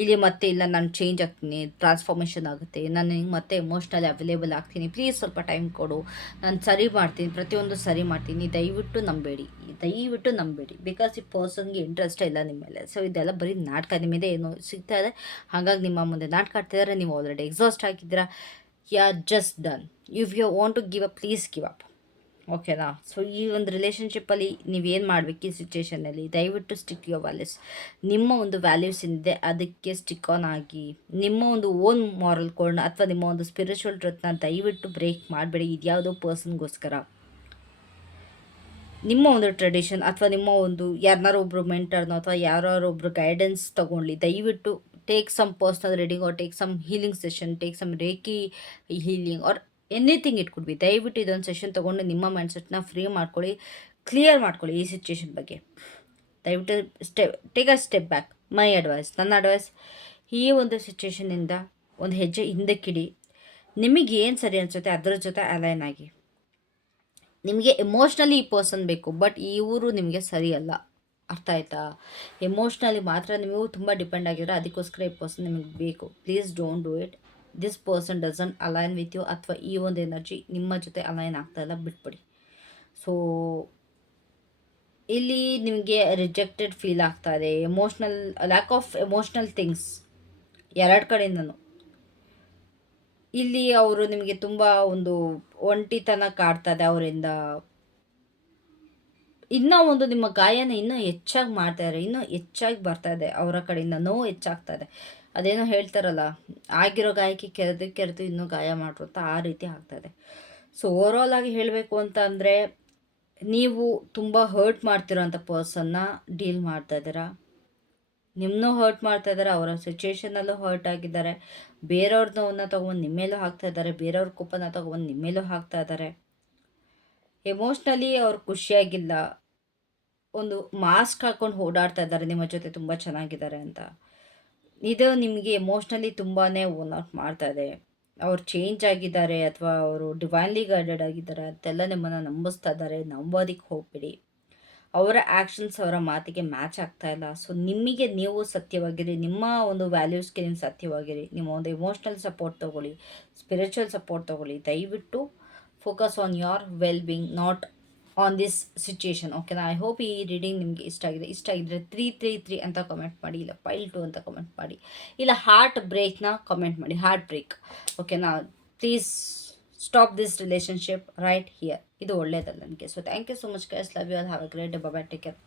ಇಲ್ಲಿ ಮತ್ತೆ ಇಲ್ಲ, ನಾನು ಚೇಂಜ್ ಆಗ್ತೀನಿ ಟ್ರಾನ್ಸ್ಫಾರ್ಮೇಷನ್ ಆಗುತ್ತೆ, ನಾನು ನಿಂಗೆ ಮತ್ತೆ ಎಮೋಷ್ನಲಿ ಅವೈಲೇಬಲ್ ಆಗ್ತೀನಿ ಪ್ಲೀಸ್ ಸ್ವಲ್ಪ ಟೈಮ್ ಕೊಡು, ನಾನು ಸರಿ ಮಾಡ್ತೀನಿ, ಪ್ರತಿಯೊಂದು ಸರಿ ಮಾಡ್ತೀನಿ, ದಯವಿಟ್ಟು ನಂಬೇಡಿ ದಯವಿಟ್ಟು ನಂಬೇಡಿ ಬಿಕಾಸ್ ಈ ಪರ್ಸನ್ಗೆ ಇಂಟ್ರೆಸ್ಟ್ ಇಲ್ಲ ನಿಮ್ಮ ಮೇಲೆ ಸೊ ಇದೆಲ್ಲ ಬರೀ ನಾಟಕ ನಿಮ್ಮದೇ ಏನು ಸಿಗ್ತಾ ಇದೆ, ಹಾಗಾಗಿ ನಿಮ್ಮ ಮುಂದೆ ನಾಟಕ ಆಡ್ತಿದ್ದಾರೆ ನೀವು ಆಲ್ರೆಡಿ ಎಕ್ಸಾಸ್ಟ್ ಆಗಿದ್ದೀರಾ yeah just done if you want to give up please give up ಓಕೆನಾ ಸೊ ಈ ಒಂದು ರಿಲೇಷನ್ಶಿಪ್ಪಲ್ಲಿ ನೀವೇನು ಮಾಡಬೇಕು ಈ ಸಿಚುವೇಷನಲ್ಲಿ ದಯವಿಟ್ಟು ಸ್ಟಿಕ್ ಯುವರ್ ವ್ಯಾಲ್ಯೂಸ್ ನಿಮ್ಮ ಒಂದು ವ್ಯಾಲ್ಯೂಸ್ ಏನಿದೆ, ಅದಕ್ಕೆ ಸ್ಟಿಕ್ ಆನ್ ಆಗಿ. ನಿಮ್ಮ ಒಂದು ಓನ್ ಮಾರಲ್ ಕೋಡ್ನ ಅಥವಾ ನಿಮ್ಮ ಒಂದು ಸ್ಪಿರಿಚುವಲ್ ಟ್ರತ್ನ ದಯವಿಟ್ಟು ಬ್ರೇಕ್ ಮಾಡಬೇಡಿ. ಇದ್ಯಾವುದೋ ಪರ್ಸನ್ಗೋಸ್ಕರ ನಿಮ್ಮ ಒಂದು ಟ್ರೆಡಿಷನ್ ಅಥವಾ ನಿಮ್ಮ ಒಂದು ಯಾರನ್ನಾರು ಒಬ್ಬರು ಮೆಂಟರ್ನೋ ಅಥವಾ ಯಾರು ಒಬ್ಬರು ಗೈಡೆನ್ಸ್ ತೊಗೊಳ್ಳಿ ದಯವಿಟ್ಟು take some personal reading or take some healing session take some reiki healing or anything it could be ದಯವಿಟ್ಟು ಇದೊಂದು ಸೆಷನ್ ತೊಗೊಂಡು ನಿಮ್ಮ ಮೈಂಡ್ಸೆಟ್ನ ಫ್ರೀ ಮಾಡ್ಕೊಳ್ಳಿ ಕ್ಲಿಯರ್ ಮಾಡ್ಕೊಳ್ಳಿ ಈ ಸಿಚುವೇಶನ್ ಬಗ್ಗೆ. ದಯವಿಟ್ಟು step take a step back my advice ನನ್ನ ಅಡ್ವೈಸ್ ಈ ಒಂದು ಸಿಚುವೇಶನಿಂದ ಒಂದು ಹೆಜ್ಜೆ ಹಿಂದಕ್ಕಿಡಿ. ನಿಮಗೆ ಏನು ಸರಿ ಅನಿಸುತ್ತೆ ಅದರ ಜೊತೆ ಅಲೈನ್ ಆಗಿ. ನಿಮಗೆ ಎಮೋಷ್ನಲಿ ಈ ಪರ್ಸನ್ ಬೇಕು ಬಟ್ ಈ ಊರು ನಿಮಗೆ ಸರಿಯಲ್ಲ ಅರ್ಥ ಆಯ್ತಾ? ಎಮೋಷ್ನಲಿ ಮಾತ್ರ ನೀವು ತುಂಬ ಡಿಪೆಂಡ್ ಆಗಿದ್ರೆ ಅದಕ್ಕೋಸ್ಕರ ಈ ಪರ್ಸನ್ ನಿಮಗೆ ಬೇಕು. Please don't do it this person doesn't align with you ಅಥವಾ ಈ ಒಂದು ಎನರ್ಜಿ ನಿಮ್ಮ ಜೊತೆ ಅಲೈನ್ ಆಗ್ತಾ ಇಲ್ಲ, ಬಿಟ್ಬಿಡಿ. ಸೊ ಇಲ್ಲಿ ನಿಮಗೆ ರಿಜೆಕ್ಟೆಡ್ ಫೀಲ್ ಆಗ್ತಾ ಇದೆ. Emotional lack of emotional things ಎರಡು ಕಡೆಯಿಂದನು. ಇಲ್ಲಿ ಅವರು ನಿಮಗೆ ತುಂಬ ಒಂದು ಒಂಟಿತನ ಕಾಡ್ತದೆ ಅವರಿಂದ. ಇನ್ನೂ ಒಂದು ನಿಮ್ಮ ಗಾಯನ ಇನ್ನೂ ಹೆಚ್ಚಾಗಿ ಮಾಡ್ತಾ ಇದ್ದಾರೆ, ಇನ್ನೂ ಹೆಚ್ಚಾಗಿ ಬರ್ತಾ ಇದೆ ಅವರ ಕಡೆಯಿಂದ, ನೋವು ಹೆಚ್ಚಾಗ್ತಾ ಇದೆ. ಅದೇನೋ ಹೇಳ್ತಾರಲ್ಲ, ಆಗಿರೋ ಗಾಯಕ್ಕೆ ಕೆರೆದು ಕೆರೆದು ಇನ್ನೂ ಗಾಯ ಮಾಡ್ರು ಅಂತ ಆ ರೀತಿ ಆಗ್ತಾಯಿದೆ ಸೊ ಓವರಾಲ್ ಆಗಿ ಹೇಳಬೇಕು ಅಂತ ಅಂದರೆ, ನೀವು ತುಂಬ ಹರ್ಟ್ ಮಾಡ್ತಿರೋಂಥ ಪರ್ಸನ್ನ ಡೀಲ್ ಮಾಡ್ತಾ ಇದ್ದೀರಾ? ನಿಮ್ಮನ್ನೂ ಹರ್ಟ್ ಮಾಡ್ತಾ ಇದ್ದಾರೆ, ಅವರ ಸಿಚುವೇಶನಲ್ಲೂ ಹರ್ಟ್ ಆಗಿದ್ದಾರೆ. ಬೇರೆಯವ್ರ ನೋವನ್ನ ತೊಗೊಂಡು ನಿಮ್ಮೇಲೂ ಹಾಕ್ತಾ ಇದ್ದಾರೆ, ಬೇರೆಯವ್ರ ಕೋಪನ ತೊಗೊಂಡು ನಿಮ್ಮೇಲೂ ಹಾಕ್ತಾ ಇದ್ದಾರೆ. ಎಮೋಷ್ನಲಿ ಅವ್ರು ಖುಷಿಯಾಗಿಲ್ಲ. ಒಂದು ಮಾಸ್ಕ್ ಹಾಕ್ಕೊಂಡು ಓಡಾಡ್ತಾ ಇದ್ದಾರೆ, ನಿಮ್ಮ ಜೊತೆ ತುಂಬ ಚೆನ್ನಾಗಿದ್ದಾರೆ ಅಂತ. ಇದು ನಿಮಗೆ ಎಮೋಷ್ನಲಿ ತುಂಬಾ ಓನ್ ಔಟ್ ಇದೆ ಅವ್ರು ಚೇಂಜ್ ಆಗಿದ್ದಾರೆ ಅಥವಾ ಅವರು ಡಿವೈನ್ಲಿ ಗೈಡೆಡ್ ಆಗಿದ್ದಾರೆ ಅಂತೆಲ್ಲ ನಿಮ್ಮನ್ನು ನಂಬಿಸ್ತಾ ಇದ್ದಾರೆ. ನಂಬೋದಕ್ಕೆ ಹೋಗ್ಬಿಡಿ. ಅವರ ಆ್ಯಕ್ಷನ್ಸ್ ಅವರ ಮಾತಿಗೆ ಮ್ಯಾಚ್ ಆಗ್ತಾ ಇಲ್ಲ. ಸೊ ನಿಮಗೆ ನೀವು ಸತ್ಯವಾಗಿರಿ. ನಿಮ್ಮ ಒಂದು ವ್ಯಾಲ್ಯೂಸ್ಗೆ ನೀವು ಸತ್ಯವಾಗಿರಿ. ನಿಮ್ಮ ಒಂದು ಎಮೋಷ್ನಲ್ ಸಪೋರ್ಟ್ ತೊಗೊಳ್ಳಿ. ಸ್ಪಿರಿಚುವಲ್ ಸಪೋರ್ಟ್ ತೊಗೊಳ್ಳಿ. ದಯವಿಟ್ಟು focus on your well being not on this situation ಓಕೆನಾ ಐ ಹೋಪ್ ಈ ರೀಡಿಂಗ್ ನಿಮಗೆ ಇಷ್ಟ ಆಗಿದೆ. ಇಷ್ಟ ಆಗಿದ್ರೆ ತ್ರೀ ತ್ರೀ ತ್ರೀ ಅಂತ ಕಮೆಂಟ್ ಮಾಡಿ, ಇಲ್ಲ ಫೈಲ್ ಟು ಅಂತ ಕಮೆಂಟ್ ಮಾಡಿ, ಇಲ್ಲ ಹಾರ್ಟ್ ಬ್ರೇಕ್ನ ಕಮೆಂಟ್ ಮಾಡಿ ಹಾರ್ಟ್ ಬ್ರೇಕ್ ಓಕೆನಾ please stop this relationship right here ಇದು ಒಳ್ಳೇದಲ್ಲ ನನಗೆ so thank you so much guys love you all have a great Baba take care